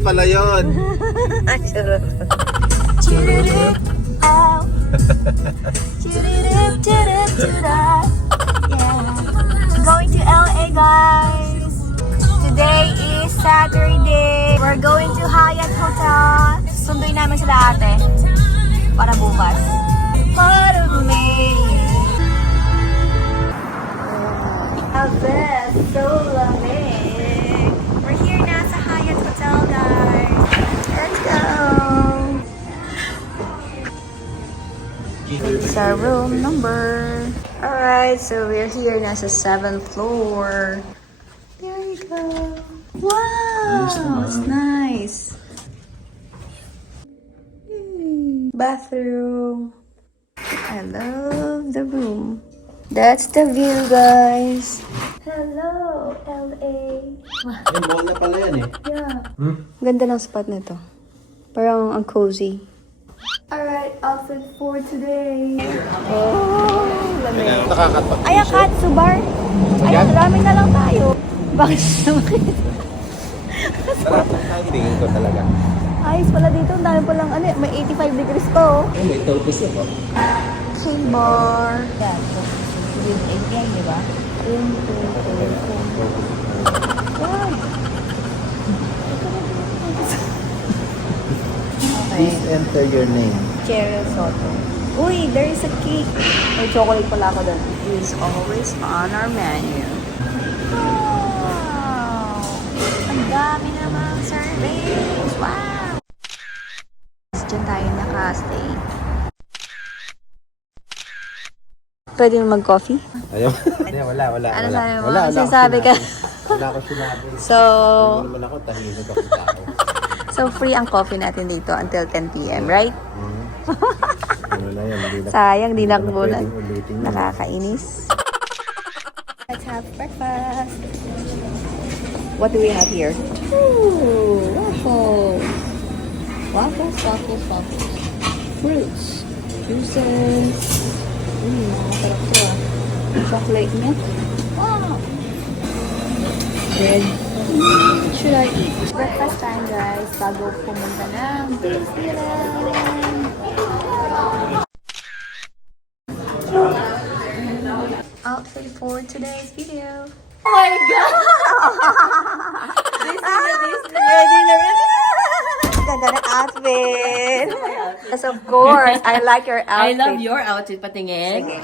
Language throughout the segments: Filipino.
pala yun. Going to LA, guys. Today is Saturday. We're going to Hyatt Hotel. Sunduin namin sila ate para bukas. Part of me. Abe, so lamig. We're here na sa Hyatt Hotel, guys. Let's go. It's our room number. Alright, so we're here na sa 7th floor. There we go. Wow, it's nice. Bathroom. I love the room. That's the view, guys. Hello, LA. Yung mall na pala yan eh. Yeah. Ganda ng spot nito. Parang ang cozy. Alright, outfit for today. Oh, lamig. Nakakatawa. Ay, ang Katsu bar. Ayan, ramen na lang tayo. Bakit naman? Sarap ng tingin ko talaga. Ayos pala dito. Ang dami palang ano, may 85 degrees to. Oh, may tulpis yun oh. K-bar. Yan. With egg yan, di ba? Wow. Please enter your name. Cheryl Soto. Uy, there is a cake. May chocolate pala ako doon. It is always on our menu. Wow! Ang dami namang servings. Wow! Diyan tayo nakastay. Pwede mo mag-coffee? Ayaw. Hindi, wala. Ano sabi mo? Wala Sinasabi ka? Wala ko sinabi. So, Hindi naman ako, tahimik ako tao. so free ang coffee natin dito until 10 p.m., right? Ano na yan, hindi na. Sayang, di Hindi na nakbulan. pwedeng ulitin yun. Nakakainis. Let's have breakfast. What do we have here? Ooh, waffles. Waffles. Fruits. Juices. Masarap to ah. Chocolate milk. Wow. Bread. What should I eat? Breakfast time, guys. Bago pumunta ng Disneyland. Outfit for today's video. Oh my god! Ready. Ganda na outfit. Yes, of course. I like your I outfit. love your outfit, patingin. Sige.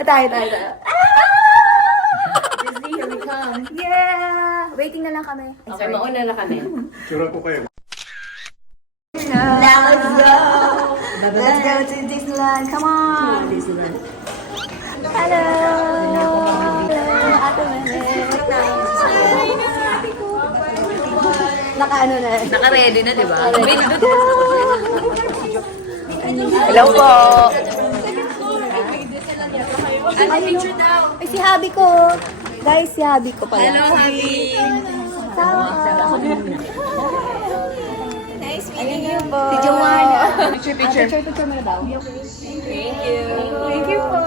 Tayo. Disney, here we come. Yeah! Waiting na lang kami. Ay, Okay, sorry. mauna na kami. Now let's go! Let's go to Disneyland. Come on! Hello! Ate Mene. Naka-ano na. Naka-ready na, di ba? Hello po! Ano picture daw? Ay, si Habi ko. Guys, si Habi ko pala. Hello, Habi! Nice meeting you po. Si Joanna. Picture. Picture mo na daw. Thank you. Thank you po.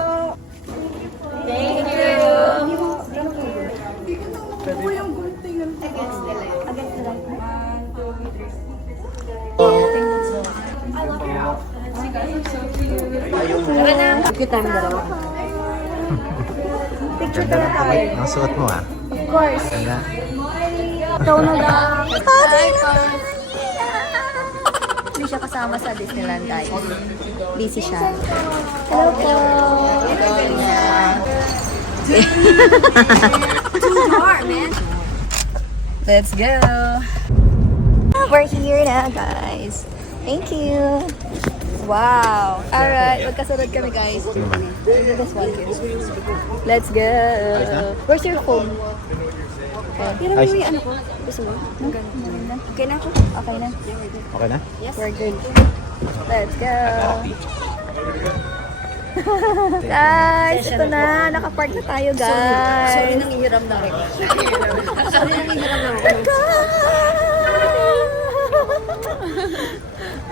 Thank you. Tara na. Picture tayo dalawa. Picture tayo tayo. Ang suot mo ah. Of course. Ganda. Ikaw na lang. Hindi siya kasama sa Disneyland guys. Busy siya. Hello po. Let's go. We're here na guys. Thank you. Wow. Alright, magkasunod kami guys. This one here. Let's go. Where's your phone? Pero Ay. may ano ko. Gusto mo? Okay na ako? Okay na. Okay na? Yes. We're good. Let's go. Guys, ito na. Nakapark na tayo, guys. Sorry nang ihiram na ako. Sorry nang ihiram na ako.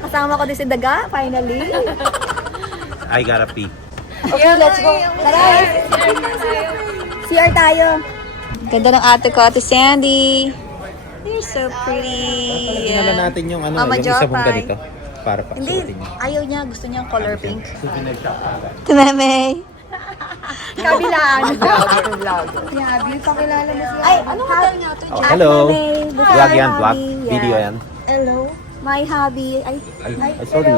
Kasama ko din si Daga, finally. I gotta pee. Okay, let's go. Tara! CR tayo. Ganda ng ate ko, Ate Sandy. You're so pretty. Tingnan natin yung ano, Mama yung isa mong Jopay. ganito. Para pa Hindi, ayaw niya. Gusto niya yung color pink. Souvenir shop. Tumeme. Kabilaan. Vlog. Yabi, pakilala mo siya. Ay, ano hotel niya ito? Oh, hello. Vlog yan, vlog. Video yan. Hello. My hobby. Ay, Sorry.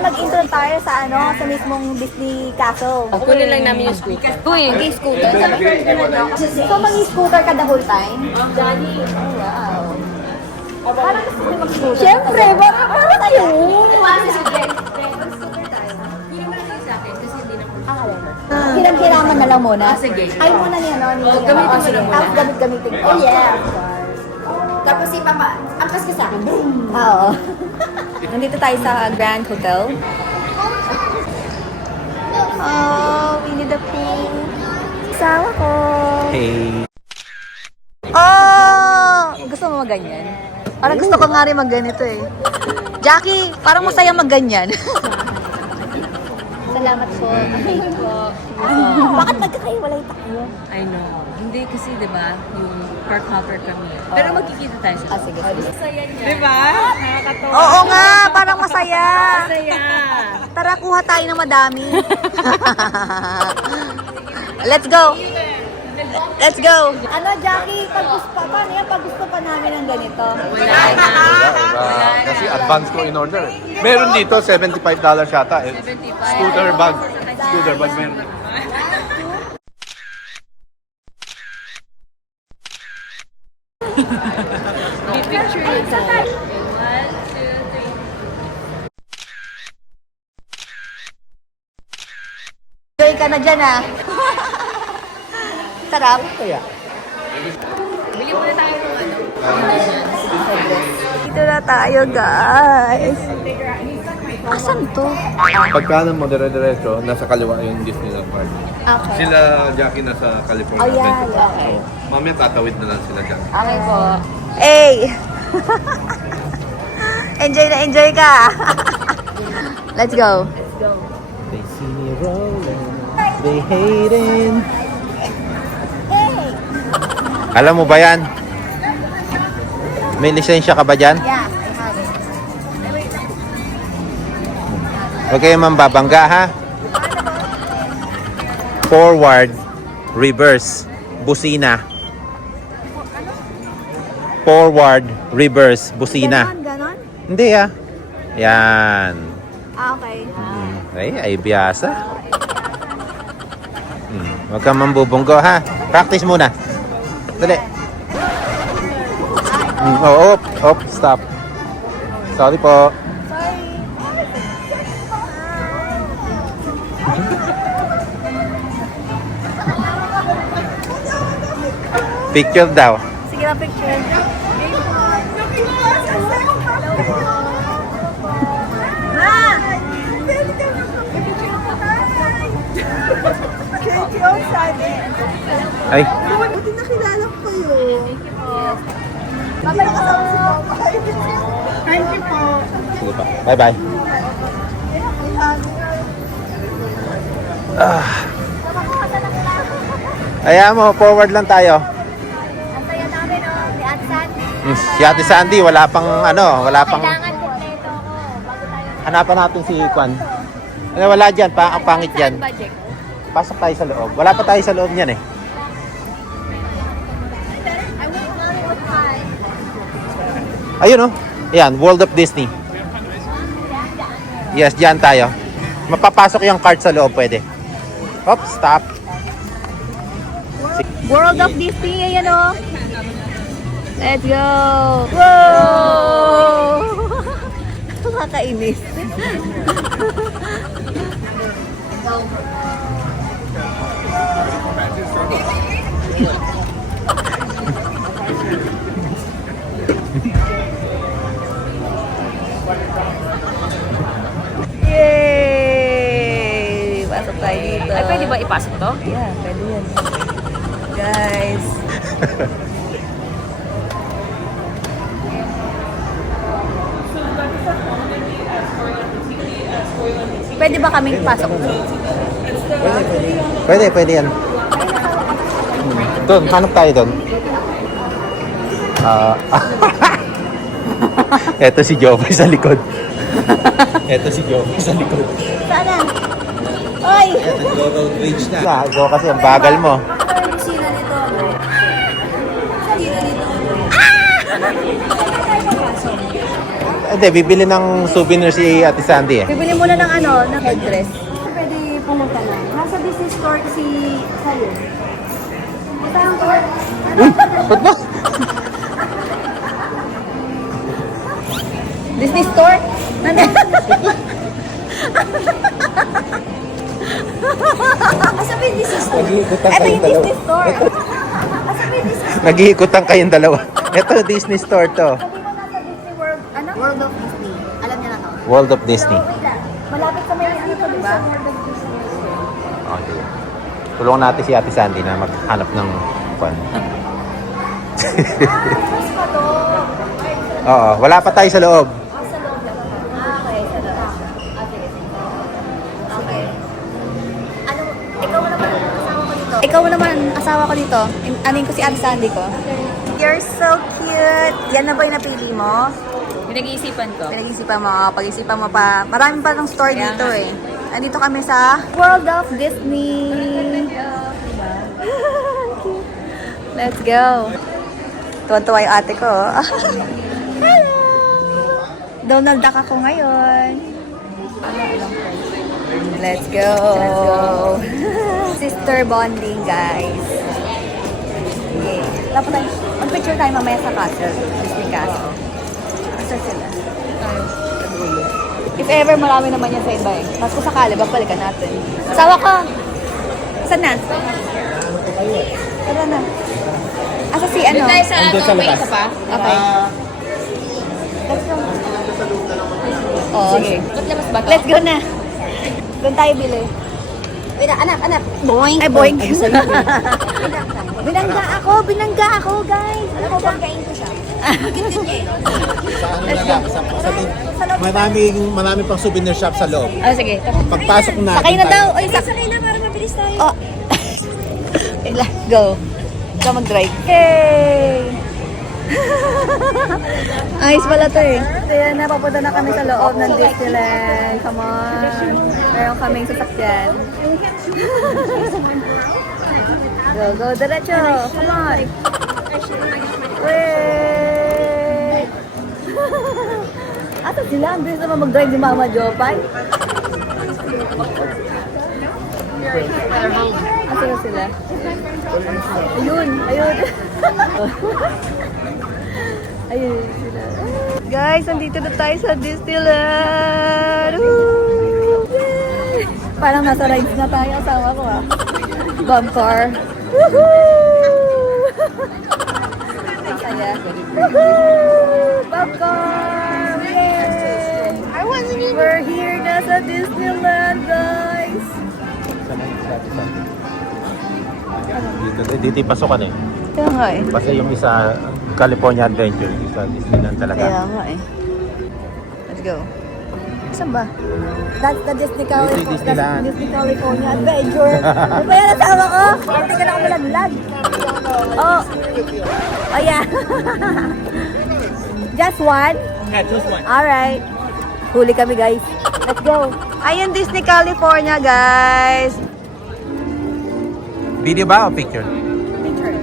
mag-intro tayo sa sa mismong Disney Castle. Kunin lang namin yung scooter. Uy, yung scooter. So, mag-scooter ka the whole time? Johnny. Oh, wow. Parang gusto niyo mag-scooter. Siyempre, para tayo. Hiram-hiraman na lang muna. Sige. Ay, muna niya, no? Gamitin mo na muna. Tapos gamit-gamitin. Oh, yeah. Tapos si Papa, angkas ka sa akin. Oo. Nandito tayo sa Grand Hotel. Oh, Winnie the Pooh. Asawa ko. Hey. Oh! Gusto mo mag-ganyan? Parang gusto ko nga rin mag-ganito eh. Jackie, parang masaya mag-ganyan. Salamat po. Bakit nagkakaiwalay tayo? I know. Hindi kasi, di ba, yung park hopper kami. Pero magkikita tayo sa Sige. Masaya niya. Di ba? Nakakatawa. Oo nga, parang masaya. Masaya. Tara, kuha tayo ng madami. Let's go. Let's go. Ano, Jackie, paano yan pag gusto pa namin ng ganito? Wala na. Kasi advance ko in order. Meron dito, $75 yata. Scooter bag. Scooter bag meron. Picture ito. 1, 2, 3. Enjoy ka na dyan, ah. Sarap. Kaya. Bili muna tayo ng ano. Dito na tayo, guys. Asan to? Pagkanan mo dire-diretso, nasa kaliwa yung Disneyland Park. Okay. Sila Jackie nasa California. Oh, yeah, Adventure yeah. Park. So, mamaya tatawid na lang sila dyan. Okay po. Hey! Enjoy na enjoy ka. Let's go. They see me rolling, they hating. Hey! Alam mo ba yan? May lisensya ka ba dyan? Yeah, I have it. Huwag kayo mambabangga ha. Forward, reverse, busina. Forward, reverse, busina. Ganon? Hindi ah. Yan. Okay. Ay biyasa. Huwag kang mambubunggo ha. Practice muna. Dali. Op, stop. Sorry po. Picture daw. Sige lang, picture. Ma! Thank you, Sadi. Ay, Buti nakilala ko kayo. Babalik kasama si Papa. Thank you po. sige pa. Bye-bye. Ayaw mo, forward lang tayo. Ang saya namin, ni Ate Sandy. Si Ate Sandy, wala pang wala pang Kailangan kompleto ako bago tayo. hanapan natin si Kwan. Wala dyan, ang pangit dyan. Budget. Pasok tayo sa loob. Wala pa tayo sa loob niyan eh. I went Hollywood High. Ayun oh. Ayan, World of Disney. Yes, dyan tayo. Mapapasok yung cart sa loob, pwede. Hop, stop. World of Disney, ayan o. Let's go! Wow! Nakakainis. Yay! Pasok tayo dito. Ay, pwede ba ipasok to? Yeah, pwede yan. Guys. Pwede ba kaming pasok? Pwede yan. Doon, hanap tayo doon. Eto si Joey sa likod. Eto si Joey sa likod. Sana. Oy! Nag-road rage na. Ikaw kasi ang bagal mo. Sila nito. Sila nito. Hindi, bibili ng souvenir si Ate Sandy eh. Bibili muna ng ng headdress. Pwede pumunta na. Nasa business store si Sayo. Ito ang store. Ba't ba? Disney store? Sabi Disney store. Ito yung Disney store. Sabi Disney store. Nag-iikutan kayong dalawa. Ito, Disney store to. Sabi mo nasa Disney World. Ano? World of Disney. Alam niya na to. World of Disney. Wait lang. Malapit sa may to, di ba? World of Disney. Okay. Tulungan natin si Ate Sandy na maghanap ng fun. Mas pa to. Oo, wala pa tayo sa loob. Sa loob lang. Okay, sa loob. Okay. Ano, ikaw naman ang asawa ko dito. Ikaw naman ang asawa ko dito. Anin ko si Ate Sandy ko. You're so cute. Yan na ba yung napili mo? Pinag-iisipan ko. Pinag-isipan mo, pag-isipan mo pa. Marami pa ng store Kaya dito nga. eh. Andito kami sa World of Disney. Let's go. Tuwan-tuwa yung ate ko. Hello! Donald Duck ako ngayon. Let's go. Sister bonding, guys. Okay. Dapat tayo, mag-picture tayo mamaya sa castle. Disney Castle. Asa sila? If ever, marami naman yan sa iba eh. Tapos kung sakali, babalikan natin. Asawa ko! Saan na? Tara na. Asa si ano? Doon tayo sa Andun sa may labas. isa pa. Okay. Let's go. Oh, Sige. Ba't labas ba to? let's go na. Doon tayo bili. Wait, anak. Boing. Ay, boing. Binangga ako, guys. Alam mo, banggain ko siya. Maraming pang souvenir shop sa loob. Oh, sige. Pagpasok natin. Sakay na daw. Oy, sakay na para mabilis tayo. Oh. Let's go. Ikaw mag-drive. Yay! Ayos pala to eh. Kaya napapunta na kami sa loob ng Disneyland. Come on. Meron kaming sasakyan. Go, diretso. Come on. Wait! Asa sila? Ang bilis naman mag-drive ni Mama Jopay. Asa na sila? Ayun. Ayun sila. Guys, nandito na tayo sa Disneyland. Woo! Yay! Parang nasa rides na tayo. Asawa ko ah. Bomb car. Woohoo! Ang saya. Woohoo! Bomb car! Yay! We're here na sa Disneyland, guys. Dito yung pasokan eh. Kaya nga eh. Basta yung isa, California Adventure, isa Disneyland talaga. Kaya nga eh. Let's go. Saan ba? That's the Disney California. Ito yung Disneyland. Disney California Adventure. Ano ba yan? Asawa ko? Hindi ka na ako malaglag. Oh. Oh yeah. Just one? Yeah, just one. Alright. Huli kami guys. Let's go. Ayun Disney California guys. Video ba o picture? Picture.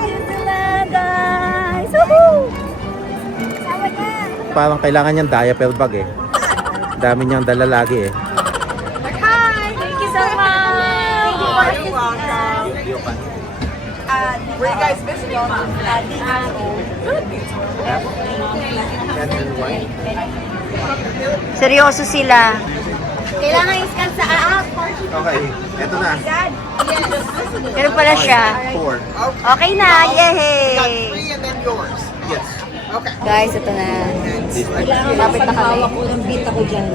Disneyland guys. Woohoo! Sawa niya. Parang kailangan niyang diaper bag eh. Dami niyang dala lagi eh. Hi! Thank you so much! You're welcome. Where you guys visiting from? Seryoso sila. Kailangan i-scan sa app. Okay, eto na. Pero pala siya. 4. Okay na, yay! And then yours. Yes. Okay. Guys, ito na. Lapit na kami. ng beat ako dyan.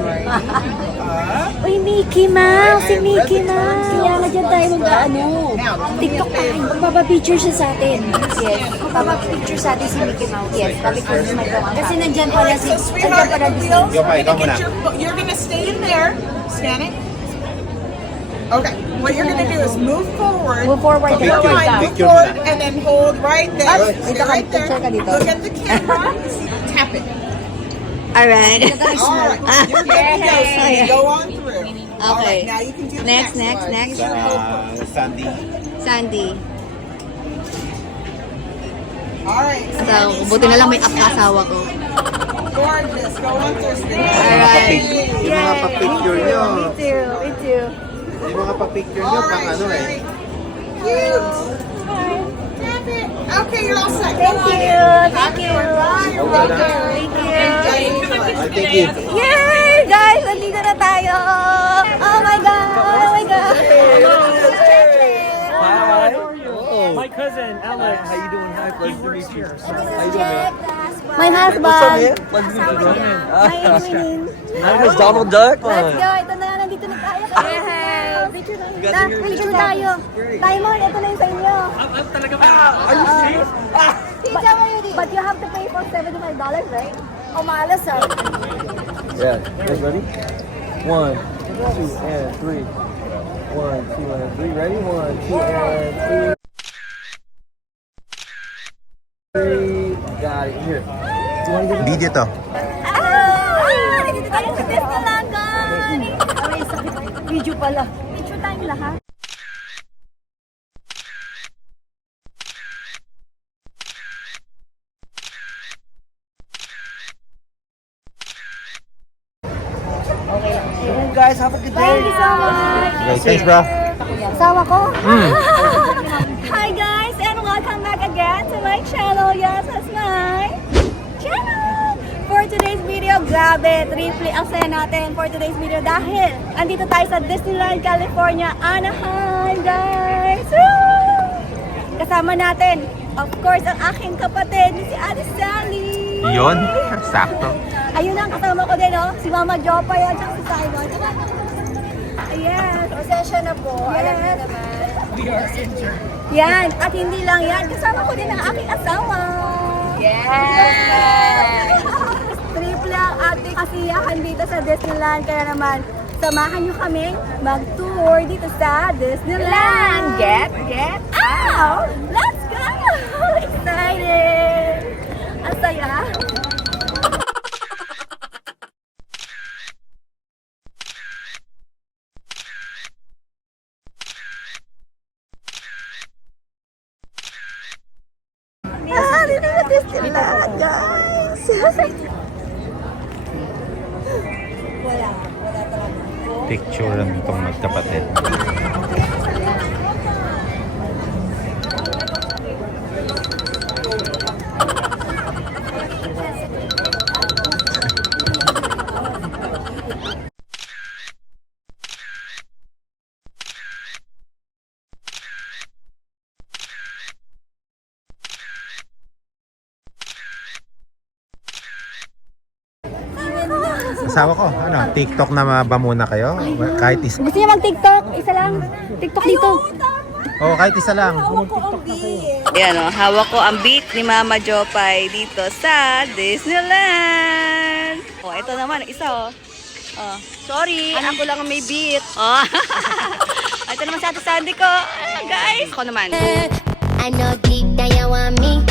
Uy, Mickey Mouse! Si Mickey Mouse! Kaya nga dyan tayo mag-ano. TikTok tayo. Magpapapicture siya sa atin. Yes. Magpapapicture sa atin si Mickey Mouse. Yes. Papicture sa may gawa. Kasi nandyan pala si... Sweetheart, Nandyan pala si... wheels, Go, Mike, you're go gonna, muna. you're gonna stay in there. Scan it. Okay. What you're gonna do is move forward. Move forward. Keep your Picture, mind, move picture forward, muna. and then hold right there. Stay right there. picture ka dito. Look at the camera. Tap it. Alright. All right. You're good to go. So you go on through. All right. Okay. Now you can do the Next, next next, one. next. Sandy. Sandy. All right. So, buti na lang may app-asawa ko. Gorgeous. Go on through. Spin. Alright. Yung mga pa-picture nyo. Me too. Me too. Yung mga pa-picture nyo, All pang right, ano eh. Sherry. Cute. Tap it. Okay, you're all set. Thank Go on you. in. Thank you. You're welcome. Thank you. I think it. Yay! Guys, nandito na tayo! Oh my God! Oh my God! My cousin, Alex. How you doing? Hi, pleasure to meet you. How you doing, man? My husband! Pleasure to meet you. My Edwin! My name is Donald Duck. Let's go! Ito na, nandito na tayo! Picture tayo! Picture tayo! Diamond, ito na yung sa inyo! Are you serious? But you have to pay for $75, right? Oh, maalas ah! Yeah. You guys ready? 1, 2, and 3. 1, 2, and 3. Ready? 1, 2, and 3. Got it. Here. You want to get Video to. Nandito tayo sa Disneyland, guys! Video pala. Picture tayong lahat. it? Guys, have a good Thank you day. so much! Okay, thanks bro. Asawa ko? Hi guys, and welcome back again to my channel. Yes, that's my channel! For today's video, grabe, triple ang saya natin for today's video dahil andito tayo sa Disneyland, California, Anaheim, guys! Woo! Kasama natin, of course, ang aking kapatid, si Ate Sally! Yun, sakto. Ayun ang kasama ko din, oh. Si Mama Jopa yun, at si Simon. Yes. Pasensya na po. Alam niyo naman. Yan. At hindi lang yan. Kasama ko din ang aking asawa. Yes! Triple ang ating kasiyahan dito sa Disneyland. Kaya naman, samahan niyo kami mag-tour dito sa Disneyland. Get out! Let's go! Excited! Ang saya. Dito na Disneyland, guys! Picture nitong magkapatid. Asawa ko, ano, TikTok na ba muna kayo? Kahit isa. Gusto niyo mag-TikTok? Isa lang. TikTok dito. Oo, kahit isa lang. Ayan o, hawak ko ang beat ni Mama Jopay dito sa Disneyland. Oh, ito naman, isa oh. Oh, sorry, ako lang ang may beat. Oh. Ito naman sa Ate Sandy ko. Ah, guys, ako naman. I know deep down you want me.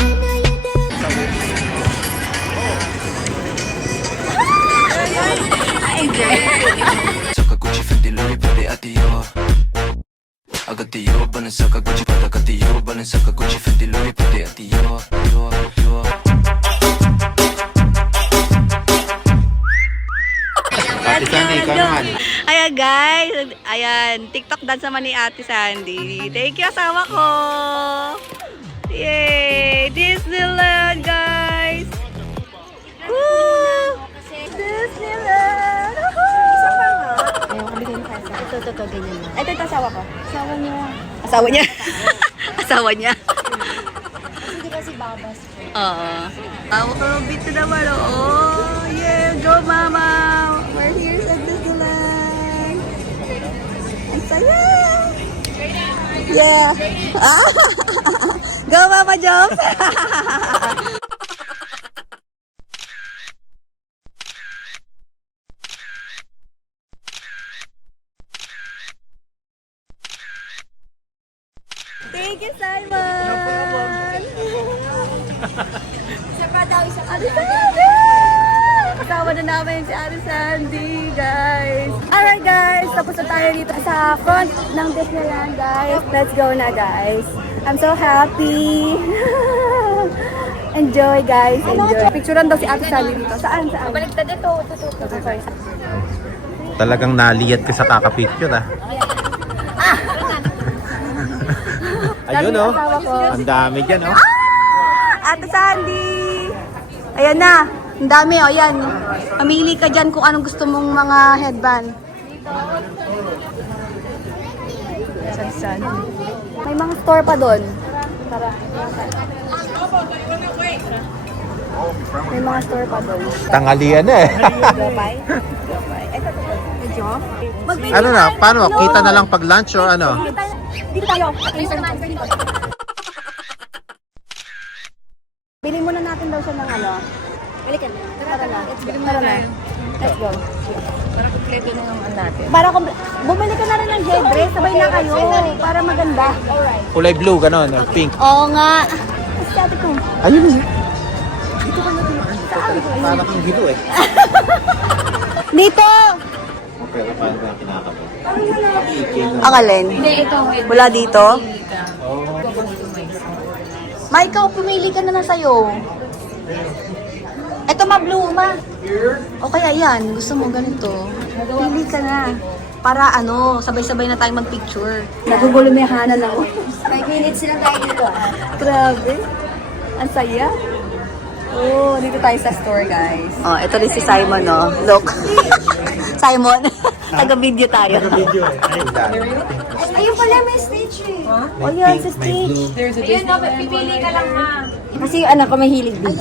Sakaguchi Fendi Louis pwede atiyo Agatiyo Banan Sakaguchi Patagatiyo Banan Sakaguchi Fendi Louis pwede atiyo Yo Ate Sandy, ikaw naman. Ayan guys, ayan, TikTok dance naman ni Ate Sandy. Thank you asawa ko. Yay! Disneyland guys! Woo! Disneyland! Isa pa nga. Ayaw ko bilhin ka sa. Ito, ganyan na. Ito asawa ko. Asawa niya. Asawa niya? Asawa niya. kasi babas. Oo. Beat na naman, oh. Yeah, go mama. We're here at Disneyland. Ang saya. Yeah. Go mama, Jobs. Thank you, Simon. No problem. Ate Sandy! Kasama na namin si Ate Sandy, guys. Alright, guys. Tapos na tayo dito sa front ng Disneyland, guys. Let's go na, guys. I'm so happy. Enjoy, guys. Enjoy. Picturean daw si Ate Sandy dito. Saan? Baliktad ito. Okay. Talagang naliyat ka sa kakapicture ah. Ayun oh. Asawa ko. Ang dami dyan oh. Ate Sandy! Ayan na. Ang dami, o yan. Mamili ka dyan kung anong gusto mong mga headband. San? May mga store pa doon. Tara. May mga store pa doon. Tangalian na eh. Gopay? Ito. Medyo? Ano na? Paano? Kita na lang pag lunch or ano? Dito tayo. Bili muna natin daw siya ng ano. Bili ka na. Tara na. Tara na. Let's go. Para kompleto na naman natin. Para kung bumili ka na rin ng headdress, sabay na kayo. Para maganda. Alright. Kulay blue, gano'n, or pink. Oo nga. Kasi ate ko. Ayun eh. Dito ka na dito. Saan? Parang yung hilo eh. Dito! Pero paano ba kinakapit? Ang alin? Hindi, ito. Wala dito? Ma, ikaw, pumili ka na lang sa'yo. Ito, ma, blue, ma. O kaya yan, gusto mo ganito. Pili ka na. Para ano, sabay-sabay na tayong mag-picture. Nagugulumihanan ako. 5 minutes lang tayo dito. Grabe. Ang saya. Oh, dito tayo sa store, guys. Oh, ito rin si Simon, no? Look. Simon, taga-video tayo. Ayun pala, may Stitch eh. Oh, yan, si Stitch. Ayun, no, pipili ka lang ma. Kasi yung anak ko may hilig dito.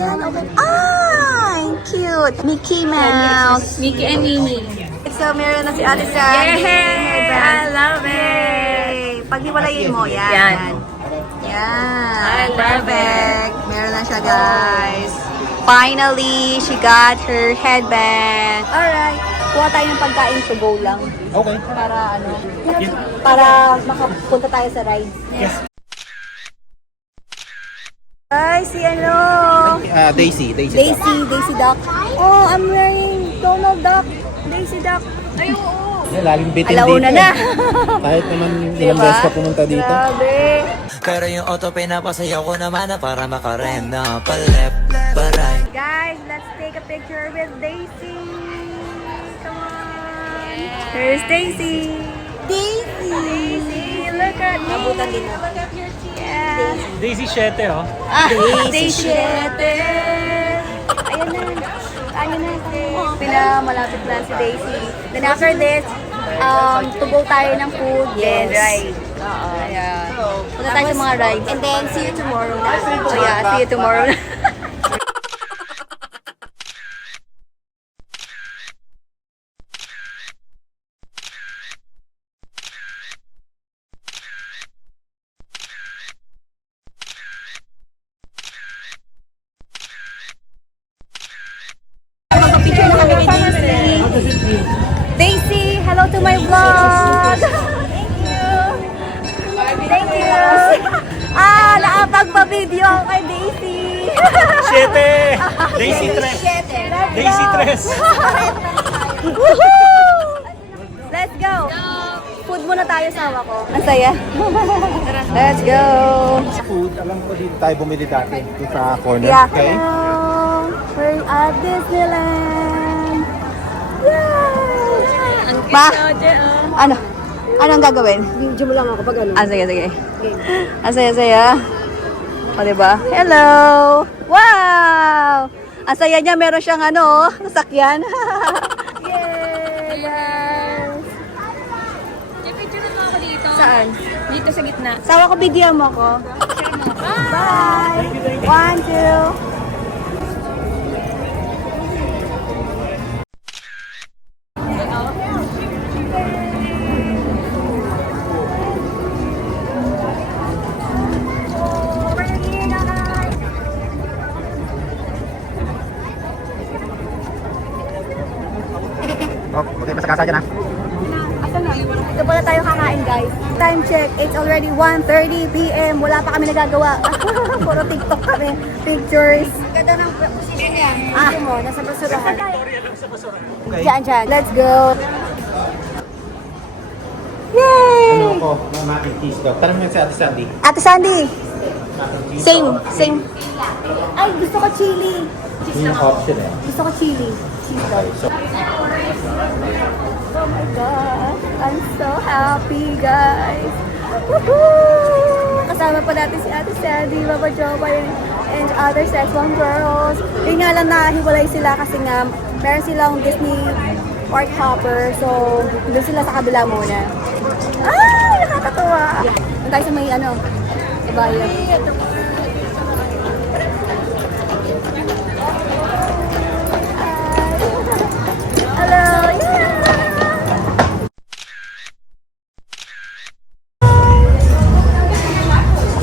Ah, cute. Mickey Mouse. Mickey and Minnie. So, meron na si Ate Sandy. Yay! I love it! Paghiwalayin mo, yan. Yan. Yan. I love Perfect. Meron na siya, guys. Finally, she got her headband. Alright. Kuha tayo ng pagkain to go lang. Okay. Para ano? Para makapunta tayo sa ride. Yes. Ay, si ano? Daisy. Daisy Duck. Oh, I'm wearing Donald Duck. Daisy Duck. Ay, oo. Laging bitin Alauna dito. na. Kahit naman ilang Diba? beses ka pumunta dito. Grabe. Pero yung auto pinapasayaw ko naman na para makarem na pa-left, pa-right. Guys, let's take a picture with Daisy. Come on. Here's Daisy. Daisy, look at me. Abutan din na. Look at your teeth. Yeah. Daisy 7, oh. Daisy. Ayan na. Ayan na. Malapit na si Daisy. Then after this, to go tayo ng food. Yes. Right. Oo. Ayan. Punta tayo sa mga rides. And then, see you tomorrow na. So yeah, see you tomorrow. Magpapicture na kami ni Daisy. Daisy, hello to my vlog! Thank you! Nakapagpa-video ako kay Daisy! 7! Daisy 3! Daisy 3! Woohoo! Let's go! Food muna tayo sa awa ko. Ang saya. Let's go! Food, alam ko dito tayo bumili dati. Dito sa corner. Yeah. Okay? Hello! We're at Disneyland! Yeah! Ma! Ano? Anong gagawin? Video mo lang ako pag ano. Sige. Ang saya-saya. O, diba? Hello! Wow! Ang saya niya, meron siyang ano, sasakyan. Yay! Guys! Picture mo ako dito. Saan? Dito sa gitna. Sawa ko, bigyan mo ko. Bye! 1, 2. Oh, okay, masakasa dyan ha. Ito pala tayo kakain, guys. Time check, it's already 1:30 p.m. Wala pa kami nagagawa. Puro TikTok kami. Pictures. Ganda ng position yan. Gusto mo, nasa basurahan. Okay. Diyan. Let's go. Yay! Ano ako? Mac and cheese daw. Tanong mo si Ate Sandy. Ate Sandy. Mac and cheese. Same. Ay, gusto ko chili. Yun yung option eh. Gusto ko chili. Cheese daw. So, Oh my gosh, I'm so happy, guys. Woohoo! Kasama pa natin si Ate Sandy, Mama Jopay, and other Szechuan girls. Yun nga lang nahiwalay sila kasi nga meron silang Disney Park Hopper. So, doon sila sa kabila muna. Ay, nakakatawa! Doon tayo sa may bayan. Hello! Yeah!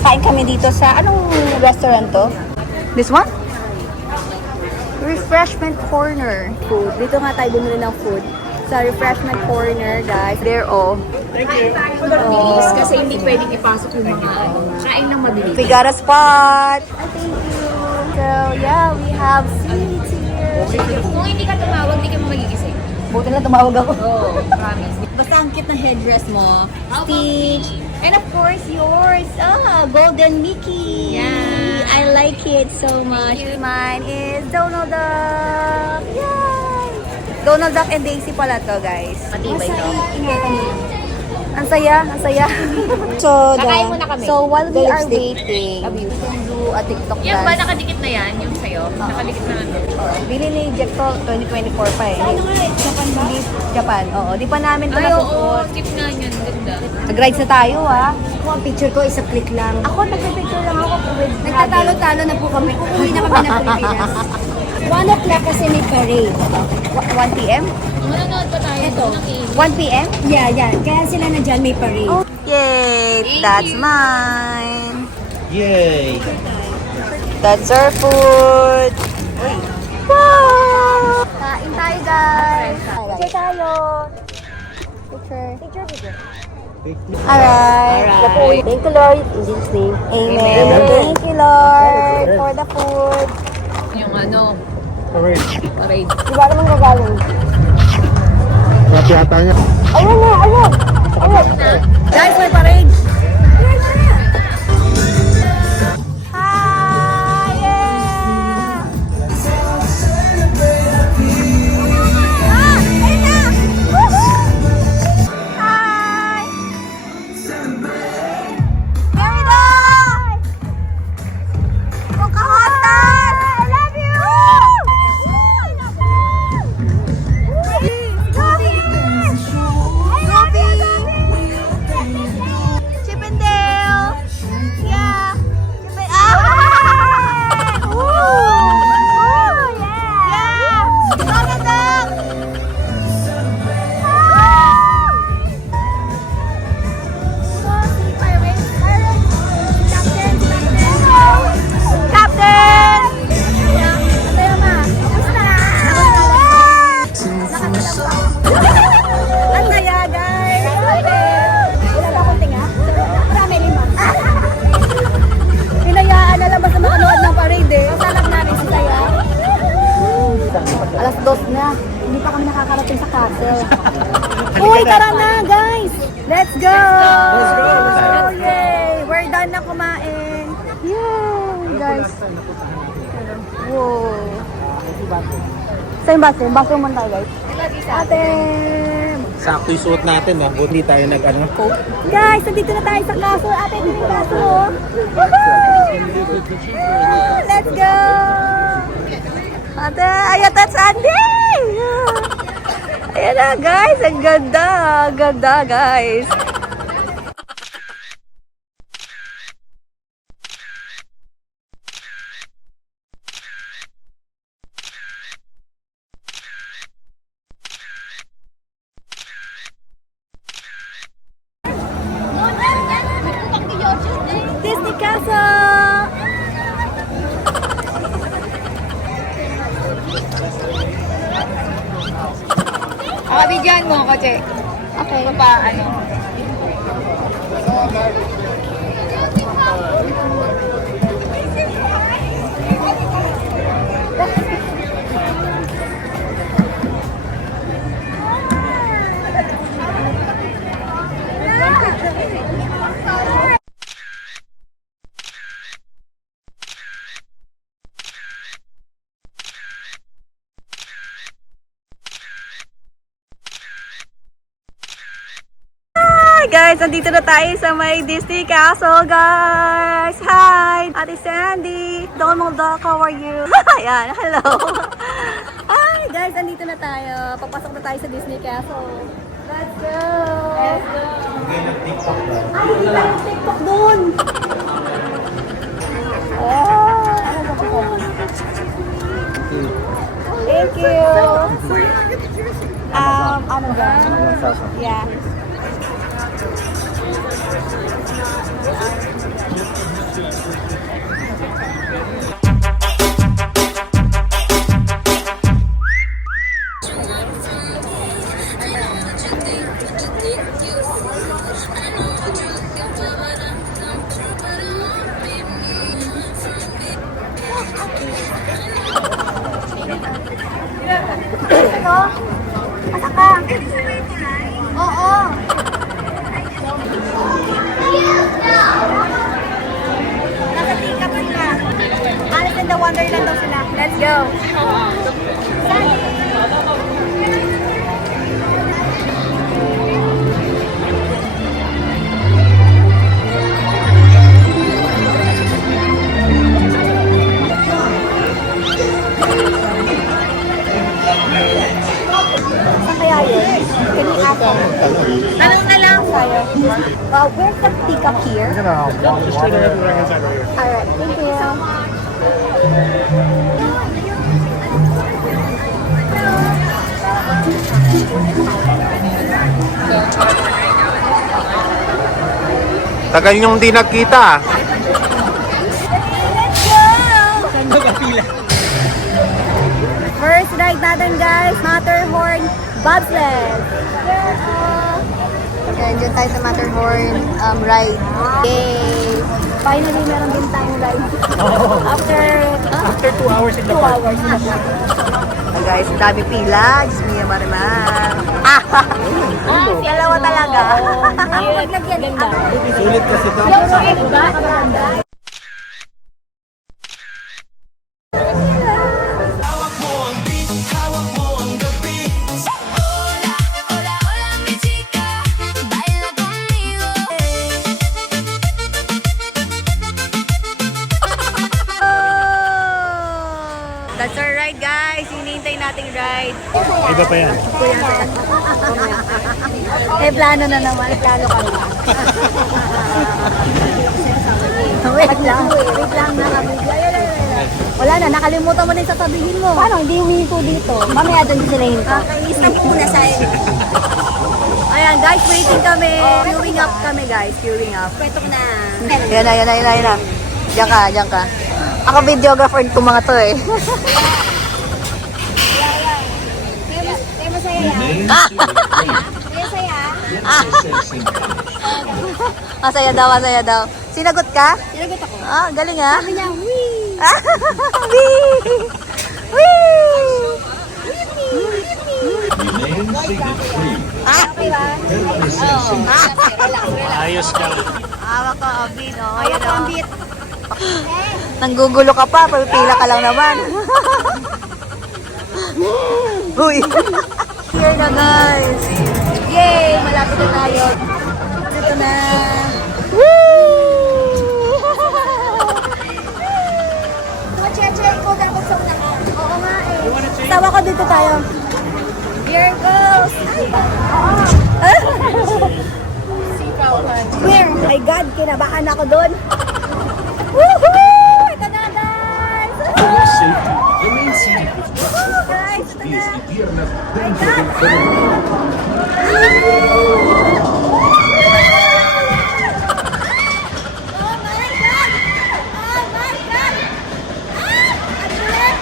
Kain kami dito sa, anong restaurant to? This one? Refreshment Corner. Food. Dito nga tayo bumili ng food. Sa Refreshment Corner, guys. There, oh. Mabilis kasi hindi pwedeng ipasok yung mga kain ng mabilis. We got a spot. Thank you. So, yeah, we have seats here. Kung hindi ka tumawag, hindi ka magigising. Buti na tumawag ako. Oo, promise. Basta ang cute na headdress mo. Stitch. And of course, yours. Golden Mickey. Yeah. I like it so much. Mine is Donald Duck. Yay! Donald Duck and Daisy pala to, guys. Matibay to. Ang saya, ang saya. So, Kakain muna kami. So, while we The are lipstick. waiting, we can do a TikTok dance. Yan ba nakadikit na yan? Yung sa'yo? Nakadikit na lang. Bili ni Jack to 2024 pa eh. Ano nga eh? Japan. Oo, di pa namin ito Ay, oo. nasuot. Skip nga yun. Ganda. Nag-rides na tayo ah. Ako, ang picture ko isa click lang. Ako, nagpipicture lang ako with nagtatalo-talo na po kami. Uuwi na kami ng Pilipinas. 1 o'clock kasi may parade. 1 p.m.? Manonood pa tayo. Ito. 1 p.m.? Yeah. Kaya sila na dyan may parade. Yay! That's mine! yay! That's our food! Wow! Kain tayo, guys! Picture tayo! Picture. Alright. Thank you, Lord. In Jesus' name. Amen. Thank you, Lord, for the food. Yung ano, Alright. parade. Di ba naman gagawin? Sarap yata niya. Ayun! Guys, may parade! Hi! Yeah! Ayun na! Woohoo! Hi! Merida! Pocahontas! I love you! Chip and Dale! Yeah! Chip and... Ah! Woo! Yeah! Donald Duck! Captain! Tayo ma. Ang saya, guys! Wala ba akong tinga? Marami 5. Hinayaan na lang basta makanood ng parade eh. Kasalap namin si Saya. Alas 2 na. Hindi pa kami nakakarating sa castle. Uy, tara na, guys! Let's go! Let's go! Oh, yay! We're done na kumain. Yay, guys. Wow. Saan yung bathroom? Bathroom muna tayo, guys. Ate! Sakto yung suot natin ha. Buti tayo nag-ano. Guys, nandito na tayo sa castle. Ate, ito yung castle. Woohoo! Let's go! Ate, ayan, that's Andy! Ayan na, guys. Ang ganda. Ang ganda, guys. Pakabidyan mo ako, Che. Okay. Pa, ano? Guys, nandito na tayo sa may Disney Castle, guys! Hi! Ate Sandy! Donald, how are you? Ayan, hello! Hi! Guys, nandito na tayo. Papasok na tayo sa Disney Castle. Let's go! Let's go! Ay, hindi tayo TikTok dun! Oh! Thank you! Ano ba? Yeah. Ito? Asa ka? Oo. Nasa tika pa sila. Alice in the Wonderland daw sila. Let's go. Saan kaya yun? Can we ask them? Tanong na lang tayo. Where's the pickup here? Alright, thank you. Tagal yung di nagkita. First ride natin, guys, Matterhorn Bobsled. Okay, dyan tayo sa Matterhorn ride. Yay! Finally, meron din tayong ride. After 2 hours. 2 hours. Guys, dami pila. Diyos mia, marimar. Dalawa talaga. Ang paglagyan. Sulit kasi ito. That's our ride, guys. Hinihintay nating ride. Iba pa yan. Plano na naman. Plano ka na. Wait lang na. Wala na, nakalimutan mo din sasabihin mo. Paano? Hindi huminto dito. Mamaya doon sila hinto. Okay, stop muna sa'yo. Ayan, guys, waiting kami. Queuing up kami, guys. Queuing up. Pwetok na. Yan na. Diyan ka. Ako videographer ko mga to eh. Kaya masaya yan. Kaya saya. Masaya daw. Sinagot ka? Sinagot ako. Galing ah. Sabi niya, wee! Okay ba? Ayos ka. Hawak ko, Abin. Ayan Ako ang beat. Nanggugulo ka pa, pila ka lang naman. Uy! Here na, guys. Yay! Malapit na tayo. Ito na. Woo! Cheche, ikaw dapat sa una ka. Oo nga eh. Tawa ko dito tayo. Here goes! Here! My God, kinabahan ako doon. Woohoo! Ito na, guys! Guys, ito na. My God! Oh my God! Oh my God! Ang bilis!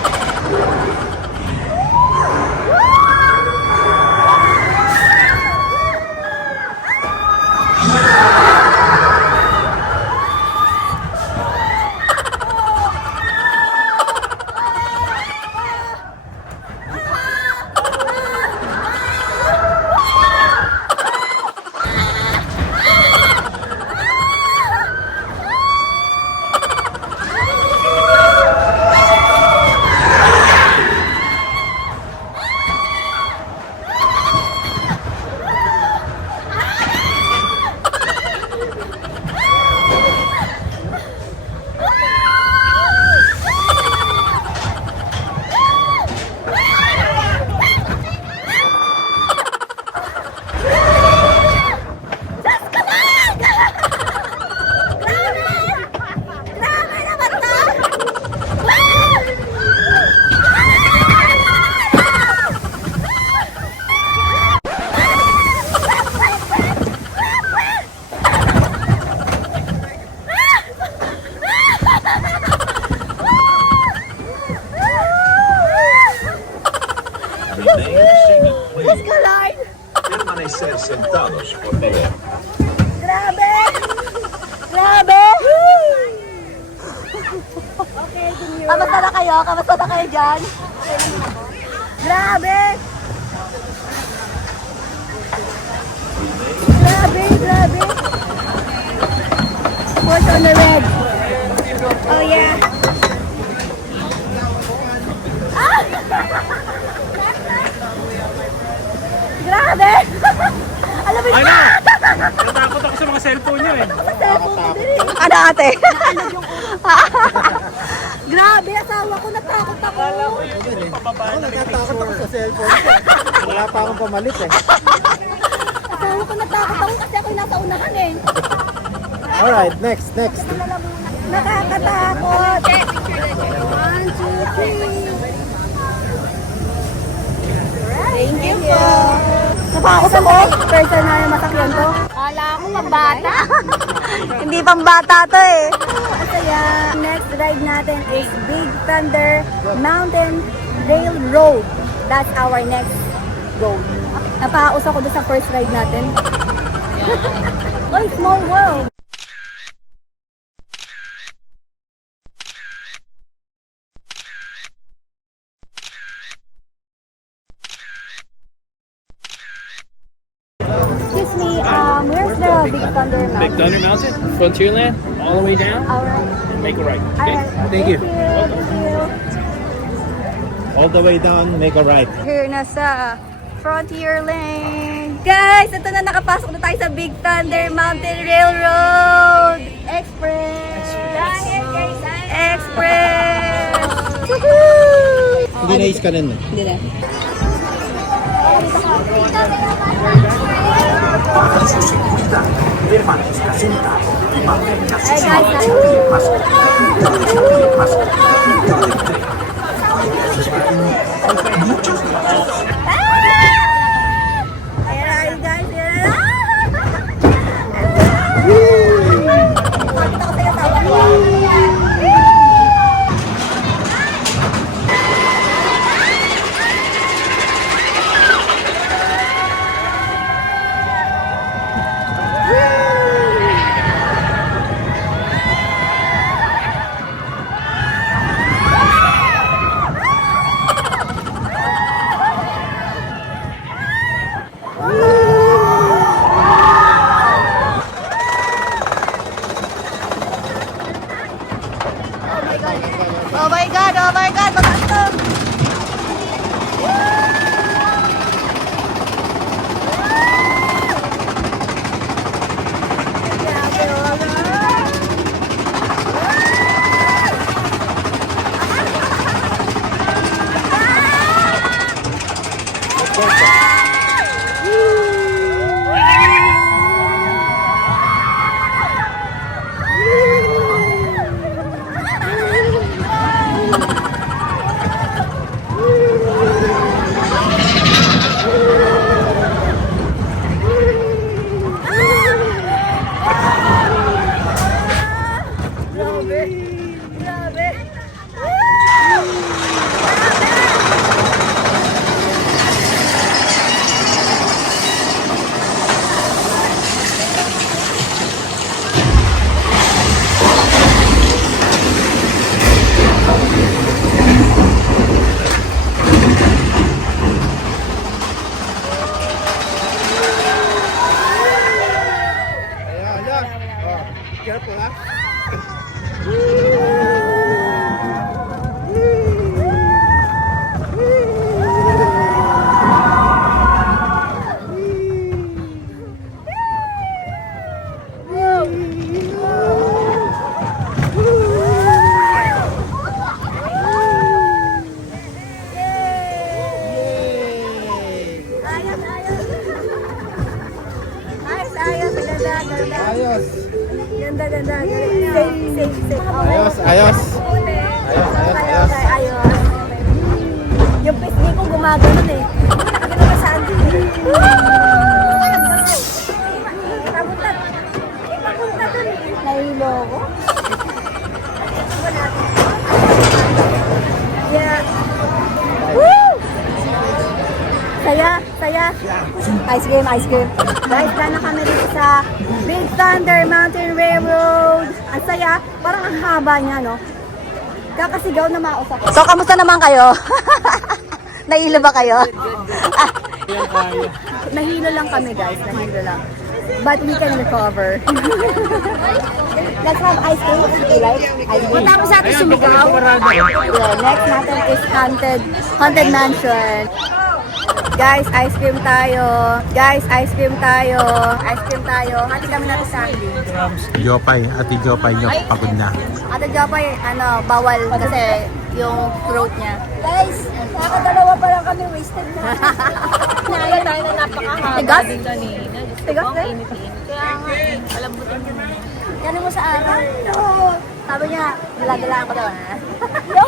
kayo? Kamusta na kayo dyan? Grabe! Grabe, grabe! Horse on the red. Oh yeah. Ah! Grabe! Alam mo yun? Natakot ako sa mga cellphone niyo eh. Ano ate? Grabe, asawa ko, natakot ako. Ako natatakot ako sa cellphone ko. Wala pa akong pamalit eh. Asawa ko, natakot ako kasi ako yung nasa unahan eh. Alright, next. Nakakatakot. 1, 2, 3. Thank you po. Napakot ako. Personal na masakyan to. Kala ko pambata. Hindi pang bata to eh. Masaya. Next ride natin is Big Thunder Mountain Railroad. That's our next goal. Napaus ako doon sa first ride natin. Oy, small world. Excuse me, where's the Big Thunder Mountain? Big Thunder Mountain, Frontierland, all the way down, Alright. and make a right. Okay? Alright. Thank you. Thank you. All the way down, make a right. Here na sa Frontier Lane. Guys, ito na, nakapasok na tayo sa Big Thunder Mountain Railroad Express. Express. Woohoo! Hindi na-scanin mo. Hindi na. Hey guys, Ayan na kayo guys. Oh my God, mataas to. Careful, ha? Ayos. Ganda. Safe. Ayos. Ayos. Yung pisngi ko gumagano eh. Nakagano ka saan din eh. Ipapunta dun eh. Nahilo ko. Yeah. Woo! Saya. Ice cream. Guys, na kami dito sa Big Thunder Mountain Railroad. Ang saya, parang ang haba niya, no? Kakasigaw na mausap. So, kamusta naman kayo? Nahilo ba kayo? Nahilo lang kami guys, nahilo lang. But we can recover. Let's have ice cream. You like ice cream? Matapos natin sumigaw. Yeah, next natin is Haunted Mansion. Guys, ice cream tayo. Guys, ice cream tayo. Ice cream tayo. Hati kami natin Sandy. Jopay, Ate Jopay nyo, pagod na. Ate Jopay, bawal kasi yung throat niya. Guys, nakadalawa pa lang kami, wasted na. Naayo tayo na napakahaba. Tigas? Tigas din? Kaya nga, palabutin mo na. Galing mo sa araw? No. Sabi niya, dala-dalaan ko daw. No!